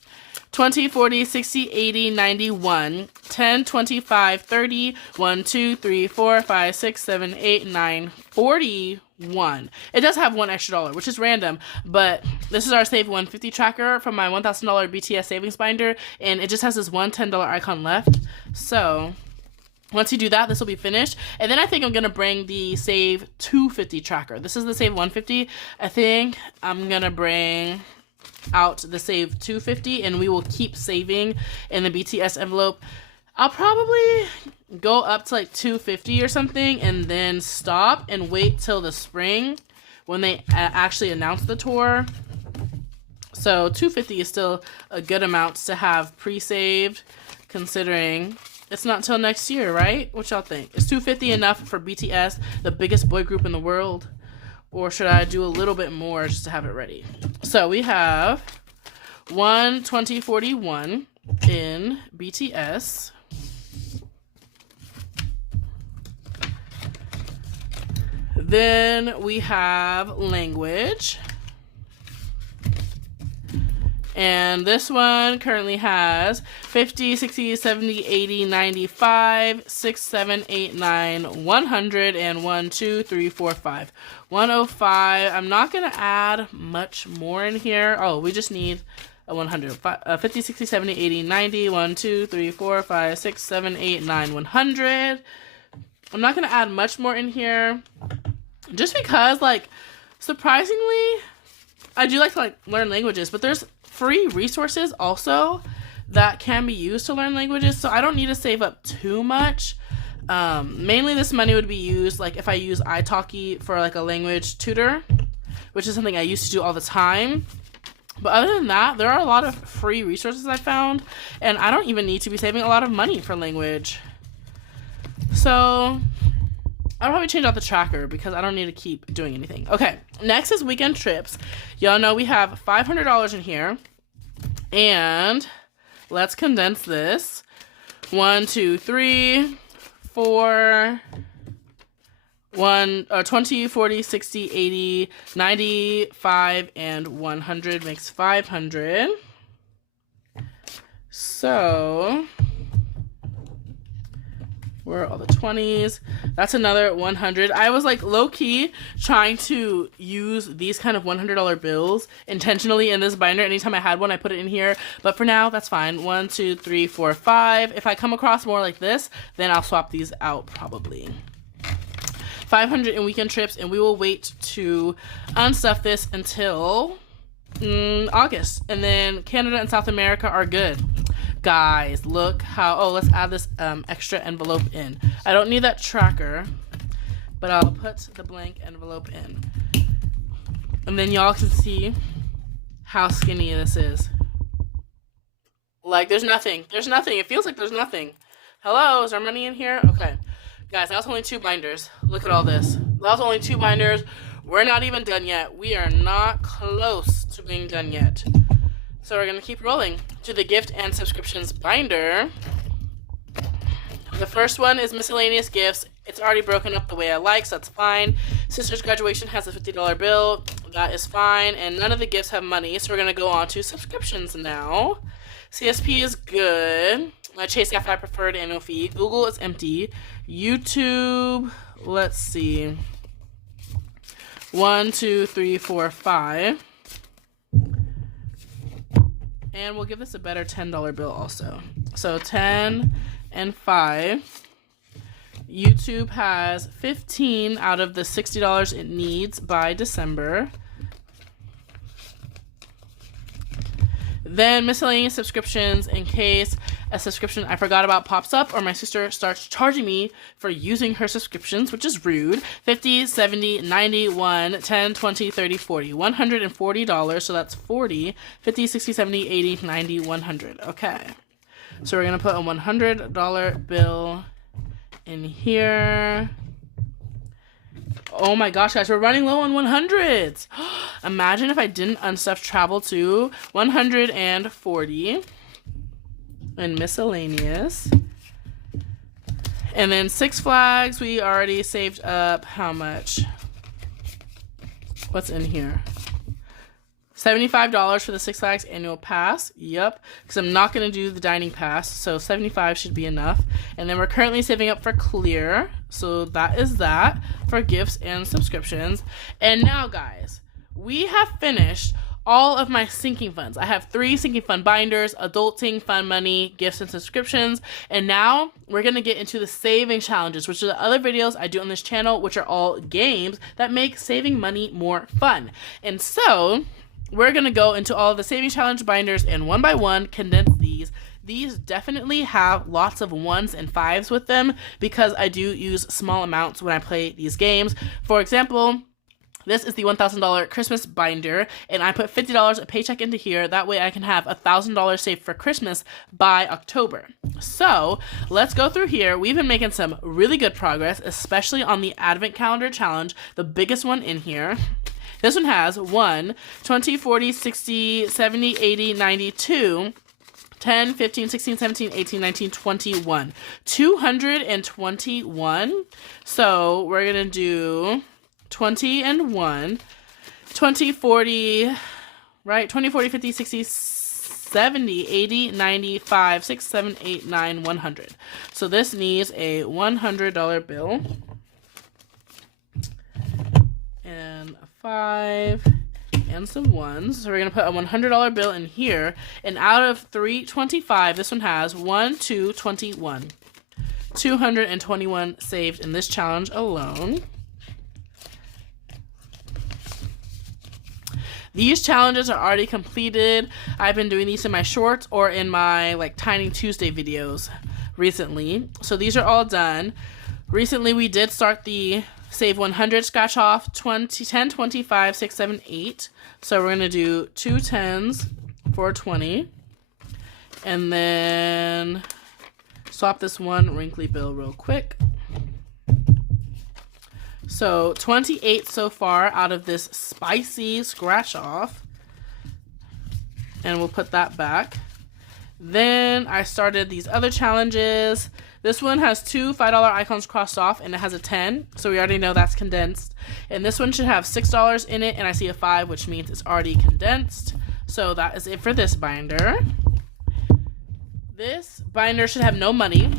20, 40, 60, 80, 91, 10, 25, 30, 1, 2, 3, 4, 5, 6, 7, 8, 9, 41. It does have one extra dollar, which is random, but this is our Save 150 tracker from my $1,000 BTS savings binder, and it just has this one $10 icon left. So once you do that, this will be finished. And then I think I'm going to bring the Save 250 tracker. This is the Save 150. I think I'm going to bring out the Save 250, and we will keep saving in the BTS envelope. I'll probably go up to like 250 or something and then stop and wait till the spring when they actually announce the tour. So 250 is still a good amount to have pre-saved, considering it's not till next year, right? What y'all think? Is 250 enough for BTS, the biggest boy group in the world? Or should I do a little bit more just to have it ready? So we have 12041 in BTS. Then we have language. And this one currently has 50, 60, 70, 80, 95, 6, 7, 8, 9, 100, and 1, 2, 3, 4, 5. 105. I'm not going to add much more in here. Oh, we just need a 100. 50, 60, 70, 80, 90, 1, 2, 3, 4, 5, 6, 7, 8, 9, 100. I'm not going to add much more in here. Just because, like, surprisingly, I do like to, like, learn languages, but there's free resources also that can be used to learn languages, so I don't need to save up too much. Mainly this money would be used, like, if I use italki for, like, a language tutor, which is something I used to do all the time. But other than that, there are a lot of free resources I found, and I don't even need to be saving a lot of money for language. So I'll probably change out the tracker because I don't need to keep doing anything. Okay, next is weekend trips. Y'all know we have $500 in here, and let's condense this. 1, 2, 3, 4, 20, 40, 60, 80, 95, and 100 makes 500. So where are all the 20s? That's another 100. I was like low-key trying to use these kind of $100 bills intentionally in this binder. Anytime I had one, I put it in here. But for now, that's fine. 1, 2, 3, 4, 5. If I come across more like this, then I'll swap these out probably. 500 in weekend trips, and we will wait to unstuff this until August. And then Canada and South America are good. Guys, look how, oh, let's add this extra envelope in. I don't need that tracker, but I'll put the blank envelope in. And then y'all can see how skinny this is. Like, there's nothing. There's nothing. It feels like there's nothing. Hello, is there money in here? Okay. Guys, that was only 2 binders. Look at all this. That was only 2 binders. We're not even done yet. We are not close to being done yet. So we're going to keep rolling to the gift and subscriptions binder. The first one is miscellaneous gifts. It's already broken up the way I like, so that's fine. Sister's graduation has a $50 bill. That is fine. And none of the gifts have money, so we're going to go on to subscriptions now. CSP is good. My Chase Wi-Fi preferred annual fee. Google is empty. YouTube, let's see. 1, 2, 3, 4, 5. And we'll give this a better $10 bill also. So 10 and 5. YouTube has 15 out of the $60 it needs by December. Then miscellaneous subscriptions in case a subscription I forgot about pops up or my sister starts charging me for using her subscriptions, which is rude. 50, 70, 91, 10, 20, 30, 40. $140, so that's 40. 50, 60, 70, 80, 90, 100. Okay. So we're going to put a $100 bill in here. Oh my gosh, guys, we're running low on 100s. Imagine if I didn't unstuff travel to 140 in miscellaneous. And then Six Flags, we already saved up how much? What's in here? $75 for the Six Flags annual pass. Yep, because I'm not going to do the dining pass, so $75 should be enough. And then we're currently saving up for Clear, so that is that for gifts and subscriptions. And now, guys, we have finished all of my sinking funds. I have 3 sinking fund binders: adulting, fun money, gifts, and subscriptions. And now we're going to get into the saving challenges, which are the other videos I do on this channel, which are all games that make saving money more fun. And so we're going to go into all of the saving challenge binders and one by one condense these. These definitely have lots of 1s and 5s with them because I do use small amounts when I play these games. For example, this is the $1,000 Christmas binder, and I put $50 a paycheck into here. That way I can have $1,000 saved for Christmas by October. So let's go through here. We've been making some really good progress, especially on the Advent Calendar Challenge, the biggest one in here. This one has 1, 20, 40, 60, 70, 80, 92, 10, 15, 16, 17, 18, 19, 21. 221. So we're going to do 20 and 1. 20, 40, right? 20, 40, 50, 60, 70, 80, 95, 6, 7, 8, 9, 100. So this needs a $100 bill. And a 5 and some 1s. So we're going to put a $100 bill in here. And out of 325, this one has 1, 2, 21. 221 saved in this challenge alone. These challenges are already completed. I've been doing these in my shorts or in my like Tiny Tuesday videos recently. So these are all done. Recently we did start the save 100, scratch off 20, 10, 25, 6, 7, 8. So we're going to do 2 10s for 20. And then swap this one wrinkly bill real quick. So 28 so far out of this spicy scratch off. And we'll put that back. Then I started these other challenges. This one has 2 $5 icons crossed off and it has a 10. So we already know that's condensed. And this one should have $6 in it and I see a 5, which means it's already condensed. So that is it for this binder. This binder should have no money.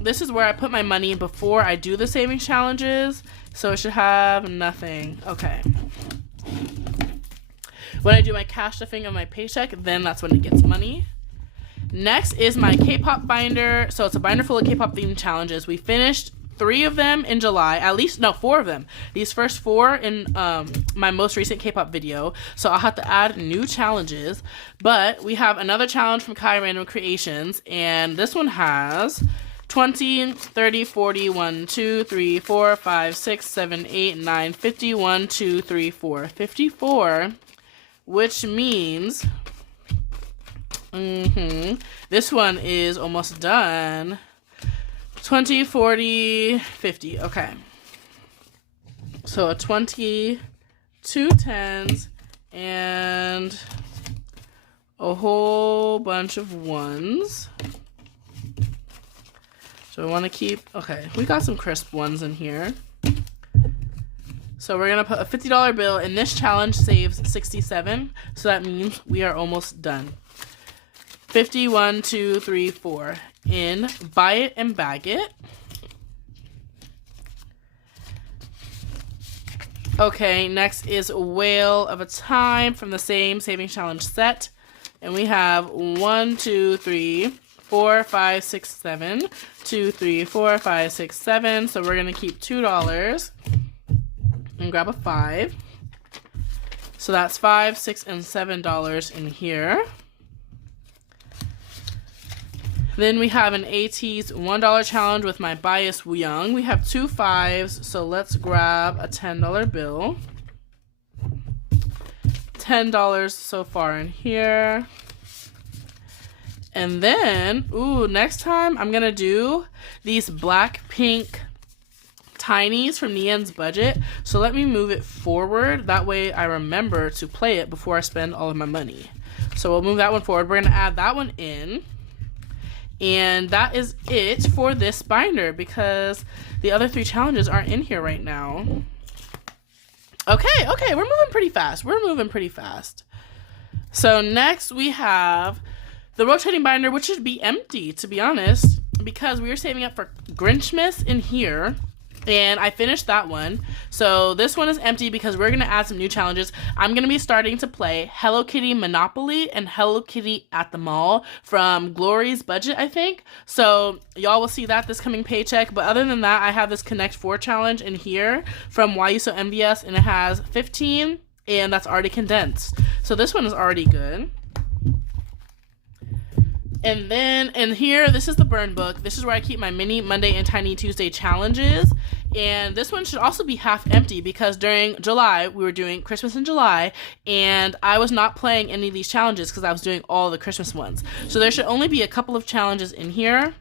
This is where I put my money before I do the savings challenges. So it should have nothing. Okay. When I do my cash stuffing of my paycheck, then that's when it gets money. Next is my K-pop binder. So it's a binder full of K-pop themed challenges. We finished 3 of them in July, 4 of them. These first 4 in my most recent K-pop video. So I'll have to add new challenges. But we have another challenge from Kai Random Creations. And this one has 20, 30, 40, 1, 2, 3, 4, 5, 6, 7, 8, 9, 50, 1, 2, 3, 4, 54. Which means this one is almost done. 20, 40, 50. Okay. So a 20, 2 10s, and a whole bunch of 1s. So we want to keep, okay, we got some crisp 1s in here. So we're going to put a $50 bill, and this challenge saves 67. So that means we are almost done. 50, 1, 2, 3, 4. In Buy It and Bag It. Okay, next is Whale of a Time from the same saving challenge set. And we have 1, 2, 3, 4, 5, 6, 7. 2, 3, 4, 5, 6, 7. So we're going to keep $2 and grab a 5. So that's $5, $6, and $7 in here. Then we have an ATEEZ $1 challenge with my Bias Wooyoung. We have 2 5s, so let's grab a $10 bill. $10 so far in here. And then, next time I'm gonna do these Blackpink Tinies from Nien's budget. So let me move it forward. That way I remember to play it before I spend all of my money. So we'll move that one forward. We're gonna add that one in. And that is it for this binder because the other 3 challenges aren't in here right now. Okay, we're moving pretty fast. So next we have the rotating binder, which should be empty, to be honest, because we were saving up for Grinchmas in here. And I finished that one. So this one is empty because we're going to add some new challenges. I'm going to be starting to play Hello Kitty Monopoly and Hello Kitty at the Mall from Glory's budget, I think. So y'all will see that this coming paycheck. But other than that, I have this Connect 4 challenge in here from Why You So Envious. And it has 15 and that's already condensed. So this one is already good. And then in here, this is the burn book. This is where I keep my mini Monday and Tiny Tuesday challenges. And this one should also be half empty because during July, we were doing Christmas in July, and I was not playing any of these challenges because I was doing all the Christmas ones. So there should only be a couple of challenges in here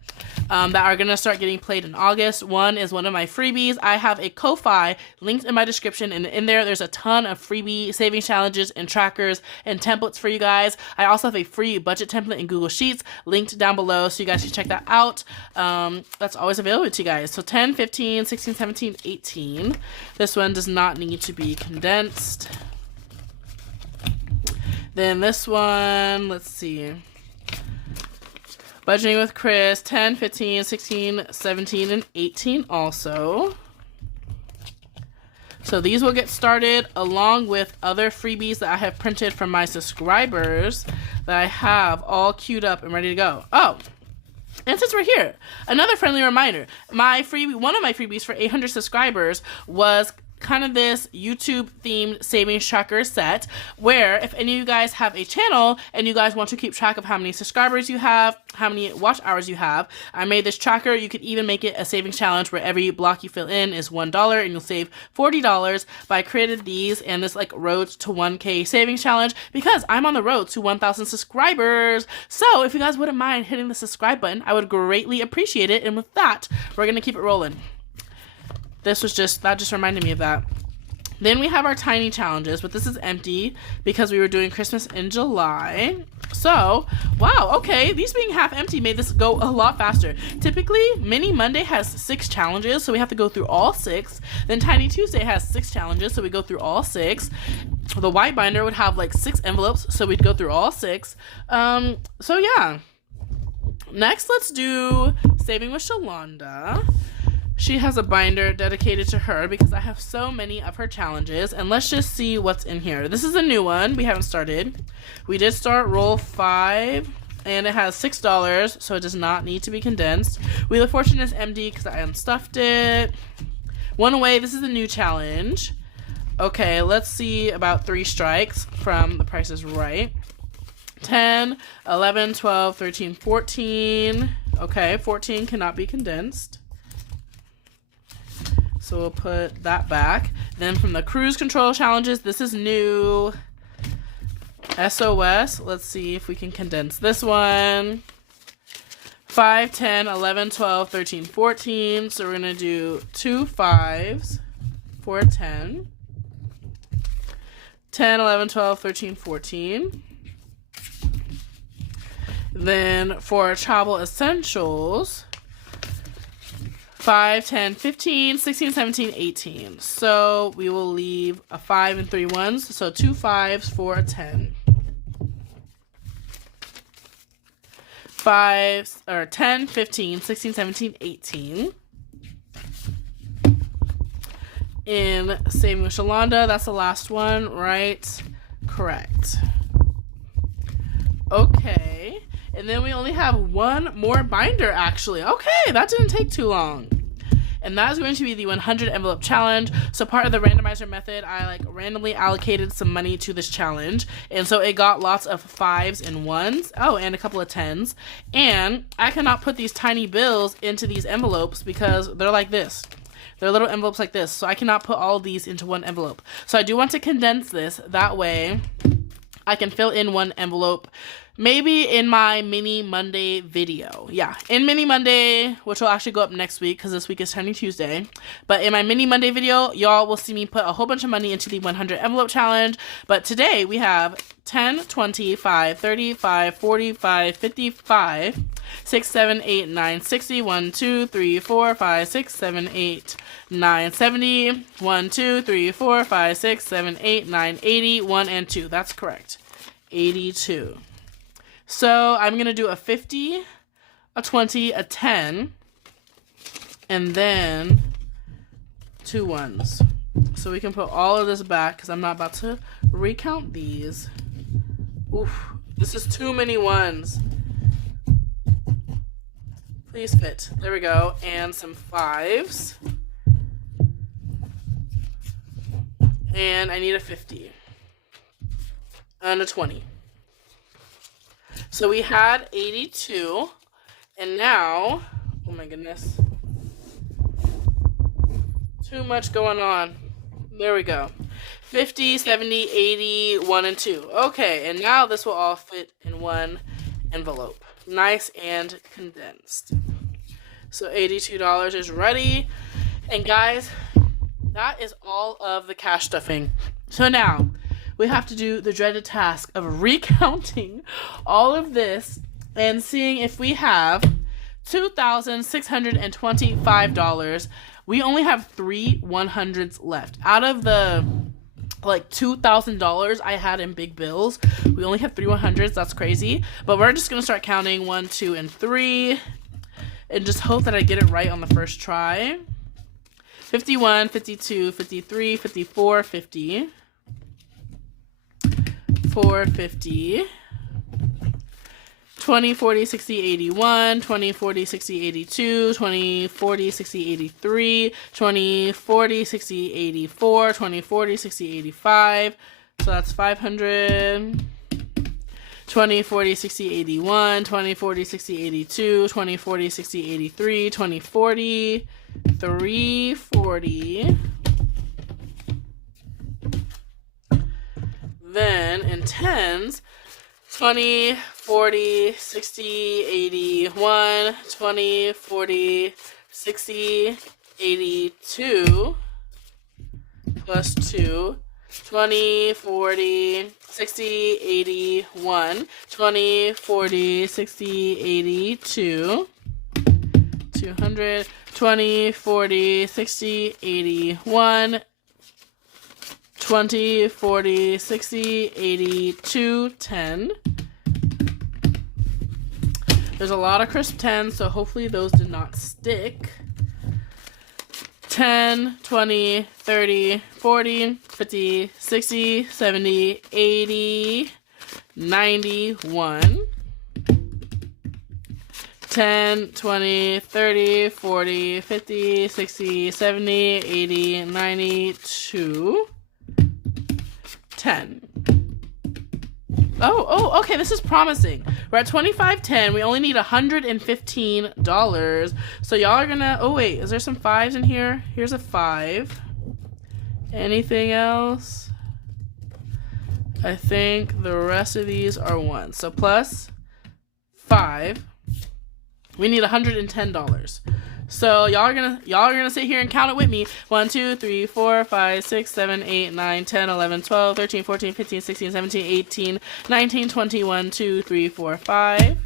that are going to start getting played in August. One is one of my freebies. I have a Ko-Fi linked in my description, and in there, there's a ton of freebie saving challenges and trackers and templates for you guys. I also have a free budget template in Google Sheets linked down below, so you guys should check that out. That's always available to you guys. So 10, 15, 16, 17, 18. This one does not need to be condensed. Then this one, let's see. Budgeting with Chris, 10, 15, 16, 17, and 18 also. So these will get started along with other freebies that I have printed from my subscribers that I have all queued up and ready to go. Oh, and since we're here, another friendly reminder. One of my freebies for 800 subscribers was kind of this YouTube themed savings tracker set where if any of you guys have a channel and you guys want to keep track of how many subscribers you have, how many watch hours you have, I made this tracker. You could even make it a savings challenge where every block you fill in is $1 and you'll save $40. But I created these and this like road to 1K savings challenge because I'm on the road to 1,000 subscribers. So if you guys wouldn't mind hitting the subscribe button, I would greatly appreciate it. And with that, we're gonna keep it rolling. That just reminded me of that. Then we have our tiny challenges, but this is empty because we were doing Christmas in July. So, wow, okay, these being half empty made this go a lot faster. Typically, Mini Monday has 6 challenges, so we have to go through all 6. Then Tiny Tuesday has 6 challenges, so we go through all 6. The white binder would have like 6 envelopes, so we'd go through all 6. So yeah. Next, let's do Saving with Shalonda. She has a binder dedicated to her because I have so many of her challenges. And let's just see what's in here. This is a new one. We haven't started. We did start roll 5 and it has $6, so it does not need to be condensed. Wheel of Fortune is empty because I unstuffed it. One away. This is a new challenge. Okay, let's see about 3 strikes from The Price is Right. 10, 11, 12, 13, 14. Okay, 14 cannot be condensed. So we'll put that back. Then from the cruise control challenges, this is new. SOS. Let's see if we can condense this one. 5, 10, 11, 12, 13, 14. So we're going to do 2 5s for a 10. 10, 11, 12, 13, 14. Then for travel essentials, 5, 10, 15, 16, 17, 18. So we will leave a 5 and 3 ones. So 2 5s for a 10. 5, or 10, 15, 16, 17, 18. In Saving with Shalonda, that's the last one, right? Correct. Okay. And then we only have one more binder, actually. Okay, that didn't take too long. And that is going to be the 100 envelope challenge. So part of the randomizer method, I like randomly allocated some money to this challenge. And so it got lots of 5s and 1s. Oh, and a couple of 10s. And I cannot put these tiny bills into these envelopes because they're like this. They're little envelopes like this. So I cannot put all these into one envelope. So I do want to condense this. That way I can fill in one envelope. Maybe in my Mini Monday video. Yeah, in Mini Monday, which will actually go up next week because this week is Tiny Tuesday. But in my Mini Monday video, y'all will see me put a whole bunch of money into the 100 envelope challenge. But today we have 10, 25, 35, 45, 55, 6, 7, 8, 9, 60, 1, 2, 3, 4, 5, 6, 7, 8, 9, 70, 1, 2, 3, 4, 5, 6, 7, 8, 9, 80, 1, and 2. That's correct. 82. So I'm going to do a 50, a 20, a 10, and then 2 1s. So we can put all of this back because I'm not about to recount these. Oof, this is too many 1s. Please fit. There we go. And some 5s. And I need a 50. And a 20. So we had 82, and now, oh my goodness, too much going on. There we go. 50, 70, 80, 1, and 2. Okay, and now this will all fit in one envelope. Nice and condensed. So $82 is ready. And guys, that is all of the cash stuffing. So now, we have to do the dreaded task of recounting all of this and seeing if we have $2,625. We only have 3 100s left. Out of the like $2,000 I had in big bills, we only have 3 100s. That's crazy. But we're just going to start counting 1, 2, and 3 and just hope that I get it right on the first try. 51, 52, 53, 54, 50. 450, 20, 40, 60, 81, 20, 40, 60, 82, 20, 40, 60, 83, 20, 40, 60, 84, 20, 40, 60, 85. So that's 500. 20, 40, 60, 81, 20, 40, 60, 82, 20, 40, 60, 83, 20, 40, 340. Then in tens, 20, 40, 60, 81, 20, 40, 60, 82, plus 2, 20, 40, 60, 81, 20, 40, 60, 82, 200, 20, 40, 60, 81, 20, 40, 60, 82, 10. There's a lot of crisp 10s, so hopefully those did not stick. 10, 20, 30, 40, 50, 60, 70, 80, 91. 10, 20, 30, 40, 50, 60, 70, 80, 92. 10. Oh, okay, this is promising. We're at 25.10. We only need $115. So y'all are gonna, oh wait, is there some 5s in here? Here's a 5. Anything else? I think the rest of these are 1. So plus 5. We need $110. So y'all are gonna sit here and count it with me. 1, 2, 3, 4, 5, 6, 7, 8, 9, 10, 11, 12, 13, 14, 15, 16, 17, 18, 19, 20, 1, 2, 3, 4, 5.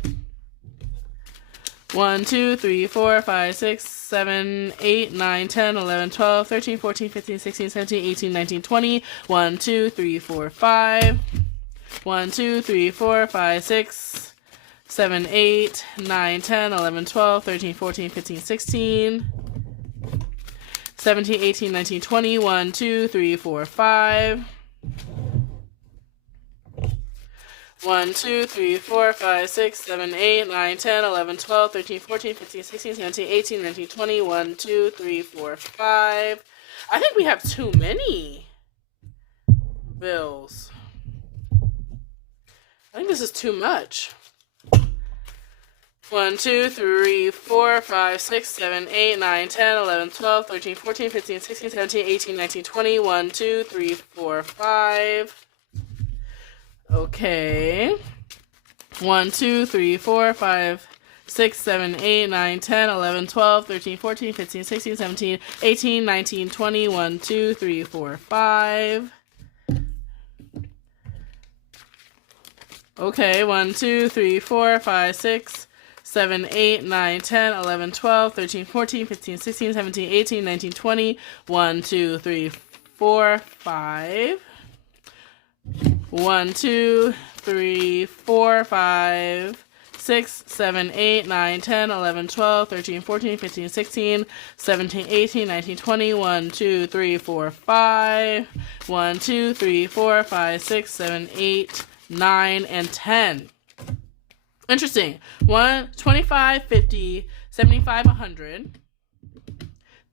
1, 2, 3, 4, 5, 6, 7, 8, 9, 10, 11, 12, 13, 14, 15, 16, 17, 18, 19, 20. 1, 2, 3, 4, 5. 1, 2, 3, 4, 5, 6, 7, 8, 9, 10, 11, 12, 13, 14, 15, 16, 17, 18, 19, 20, 1, 2, 3, 4, 5. 1, 2, 3, 4, 5, 6, 7, 8, 9, 10, 11, 12, 13, 14, 15, 16, 17, 18, 19, 20, 1, 2, 3, 4, 5. I think we have too many bills. I think this is too much. 1, 2, 3, 4, 5, 6, 7, 8, 9, 10, 11, 12, 13, 14, 15, 16, 17, 18, 19, 20. 1, 2, 3, 4, 5. Okay. 1, 2, 3, 4, 5, 6, 7, 8, 9, 10, 11, 12, 13, 14, 15, 16, 17, 18, 19, 20. 1, 2, 3, 4, 5. Okay, 1, 2, 3, 4, 5, 6, 7, 8, 9, 10, 11, 12, 13, 14, 15, 16, 17, 18, 19, 20. 1, 2, 3, 4, 5. 1, 2, 3, 4, 5, 6, 7, 8, 9, 10, 11, 12, 13, 14, 15, 16, 17, 18, 19, 20. 1, 2, 3, 4, 5. 1, 2, 3, 4, 5, 6, 7, 8, 9, and 10. Interesting. 1, 25, 50, 75, 100.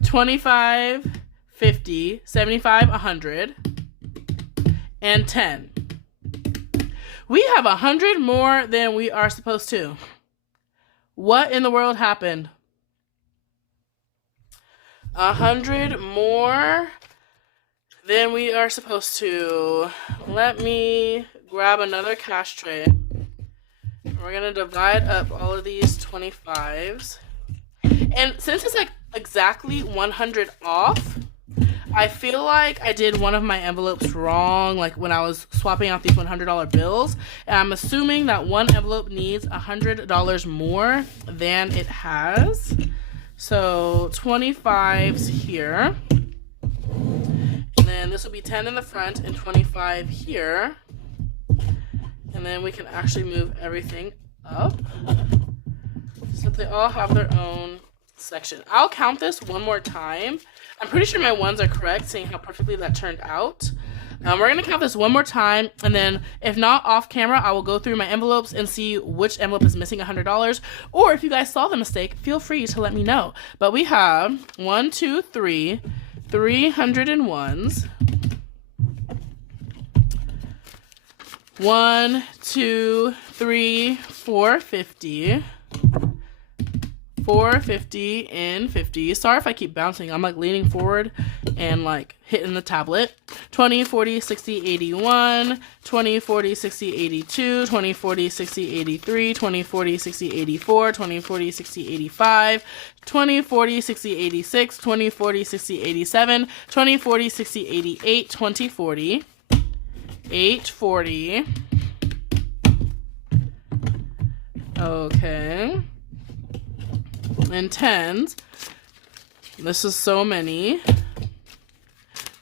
25, 50, 75, 100. And 10. We have 100 more than we are supposed to. What in the world happened? 100 more than we are supposed to. Let me grab another cash tray. We're going to divide up all of these 25s. And since it's like exactly 100 off, I feel like I did one of my envelopes wrong, like when I was swapping out these $100 bills. And I'm assuming that one envelope needs $100 more than it has. So 25s here. And then this will be 10 in the front and 25 here. And then we can actually move everything up so that they all have their own section. I'll count this one more time. I'm pretty sure my ones are correct, seeing how perfectly that turned out. We're going to count this one more time, and then if not off camera, I will go through my envelopes and see which envelope is missing $100. Or if you guys saw the mistake, feel free to let me know. But we have 1, 2, 3, 301s. 1, 2, 3, 450. 450 and 50. Sorry if I keep bouncing. I'm like leaning forward and like hitting the tablet. 20, 40, 60, 81. 20, 40, 60, 82. 20, 40, 60, 83. 20, 40, 60, 84. 20, 40, 60, 85. 20, 40, 60, 86. 20, 40, 60, 87. 20, 40, 60, 88. 20, 40. 840. Okay. And tens. This is so many.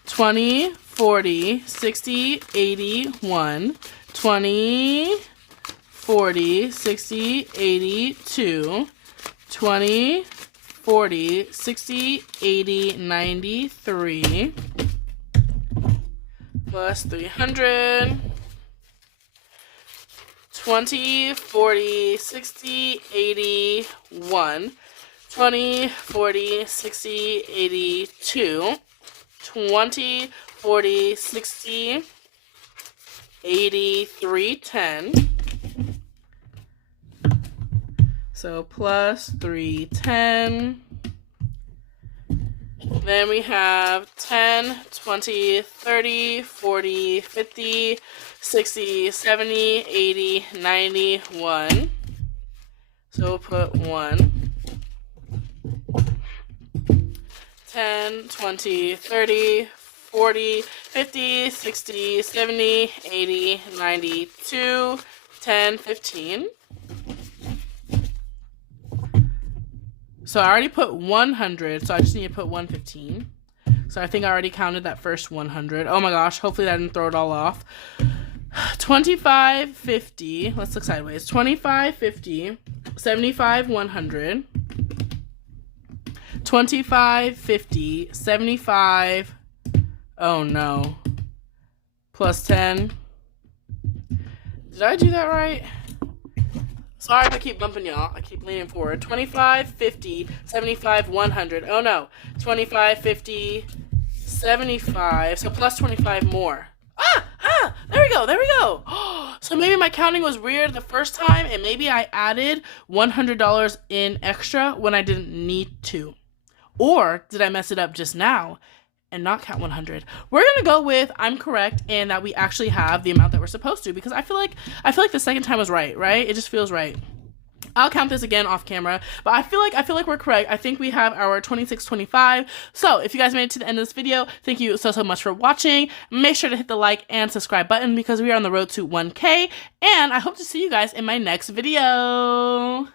20, 40, 60, 81. 20, 40, 60, 82. 20, 40, 60, 80, 93. Plus 300. 20, 40, 60, 81. 20, 40, 60, 82. 20, 40, 60, 83, 10. So plus 310. Then we have 10, 20, 30, 40, 50, 60, 70, 80, 90, 1. So we'll put 1. 10, 20, 30, 40, 50, 60, 70, 80, 92, 10, 15. So I already put 100, so I just need to put 115. So I think I already counted that first 100. Oh my gosh, hopefully that didn't throw it all off. 25, 50, let's look sideways. 25, 50, 75, 100. 25, 50, 75, oh no, plus 10. Did I do that right? Sorry if I keep bumping y'all. I keep leaning forward. 25, 50, 75, 100. Oh no. 25, 50, 75. So plus 25 more. There we go. There we go. So maybe my counting was weird the first time, and maybe I added $100 in extra when I didn't need to. Or did I mess it up just now and not count 100? We're going to go with I'm correct and that we actually have the amount that we're supposed to, because I feel like the second time was right? It just feels right. I'll count this again off camera, but I feel like we're correct. I think we have our 2625. So if you guys made it to the end of this video, thank you so much for watching. Make sure to hit the like and subscribe button because we are on the road to 1K, and I hope to see you guys in my next video.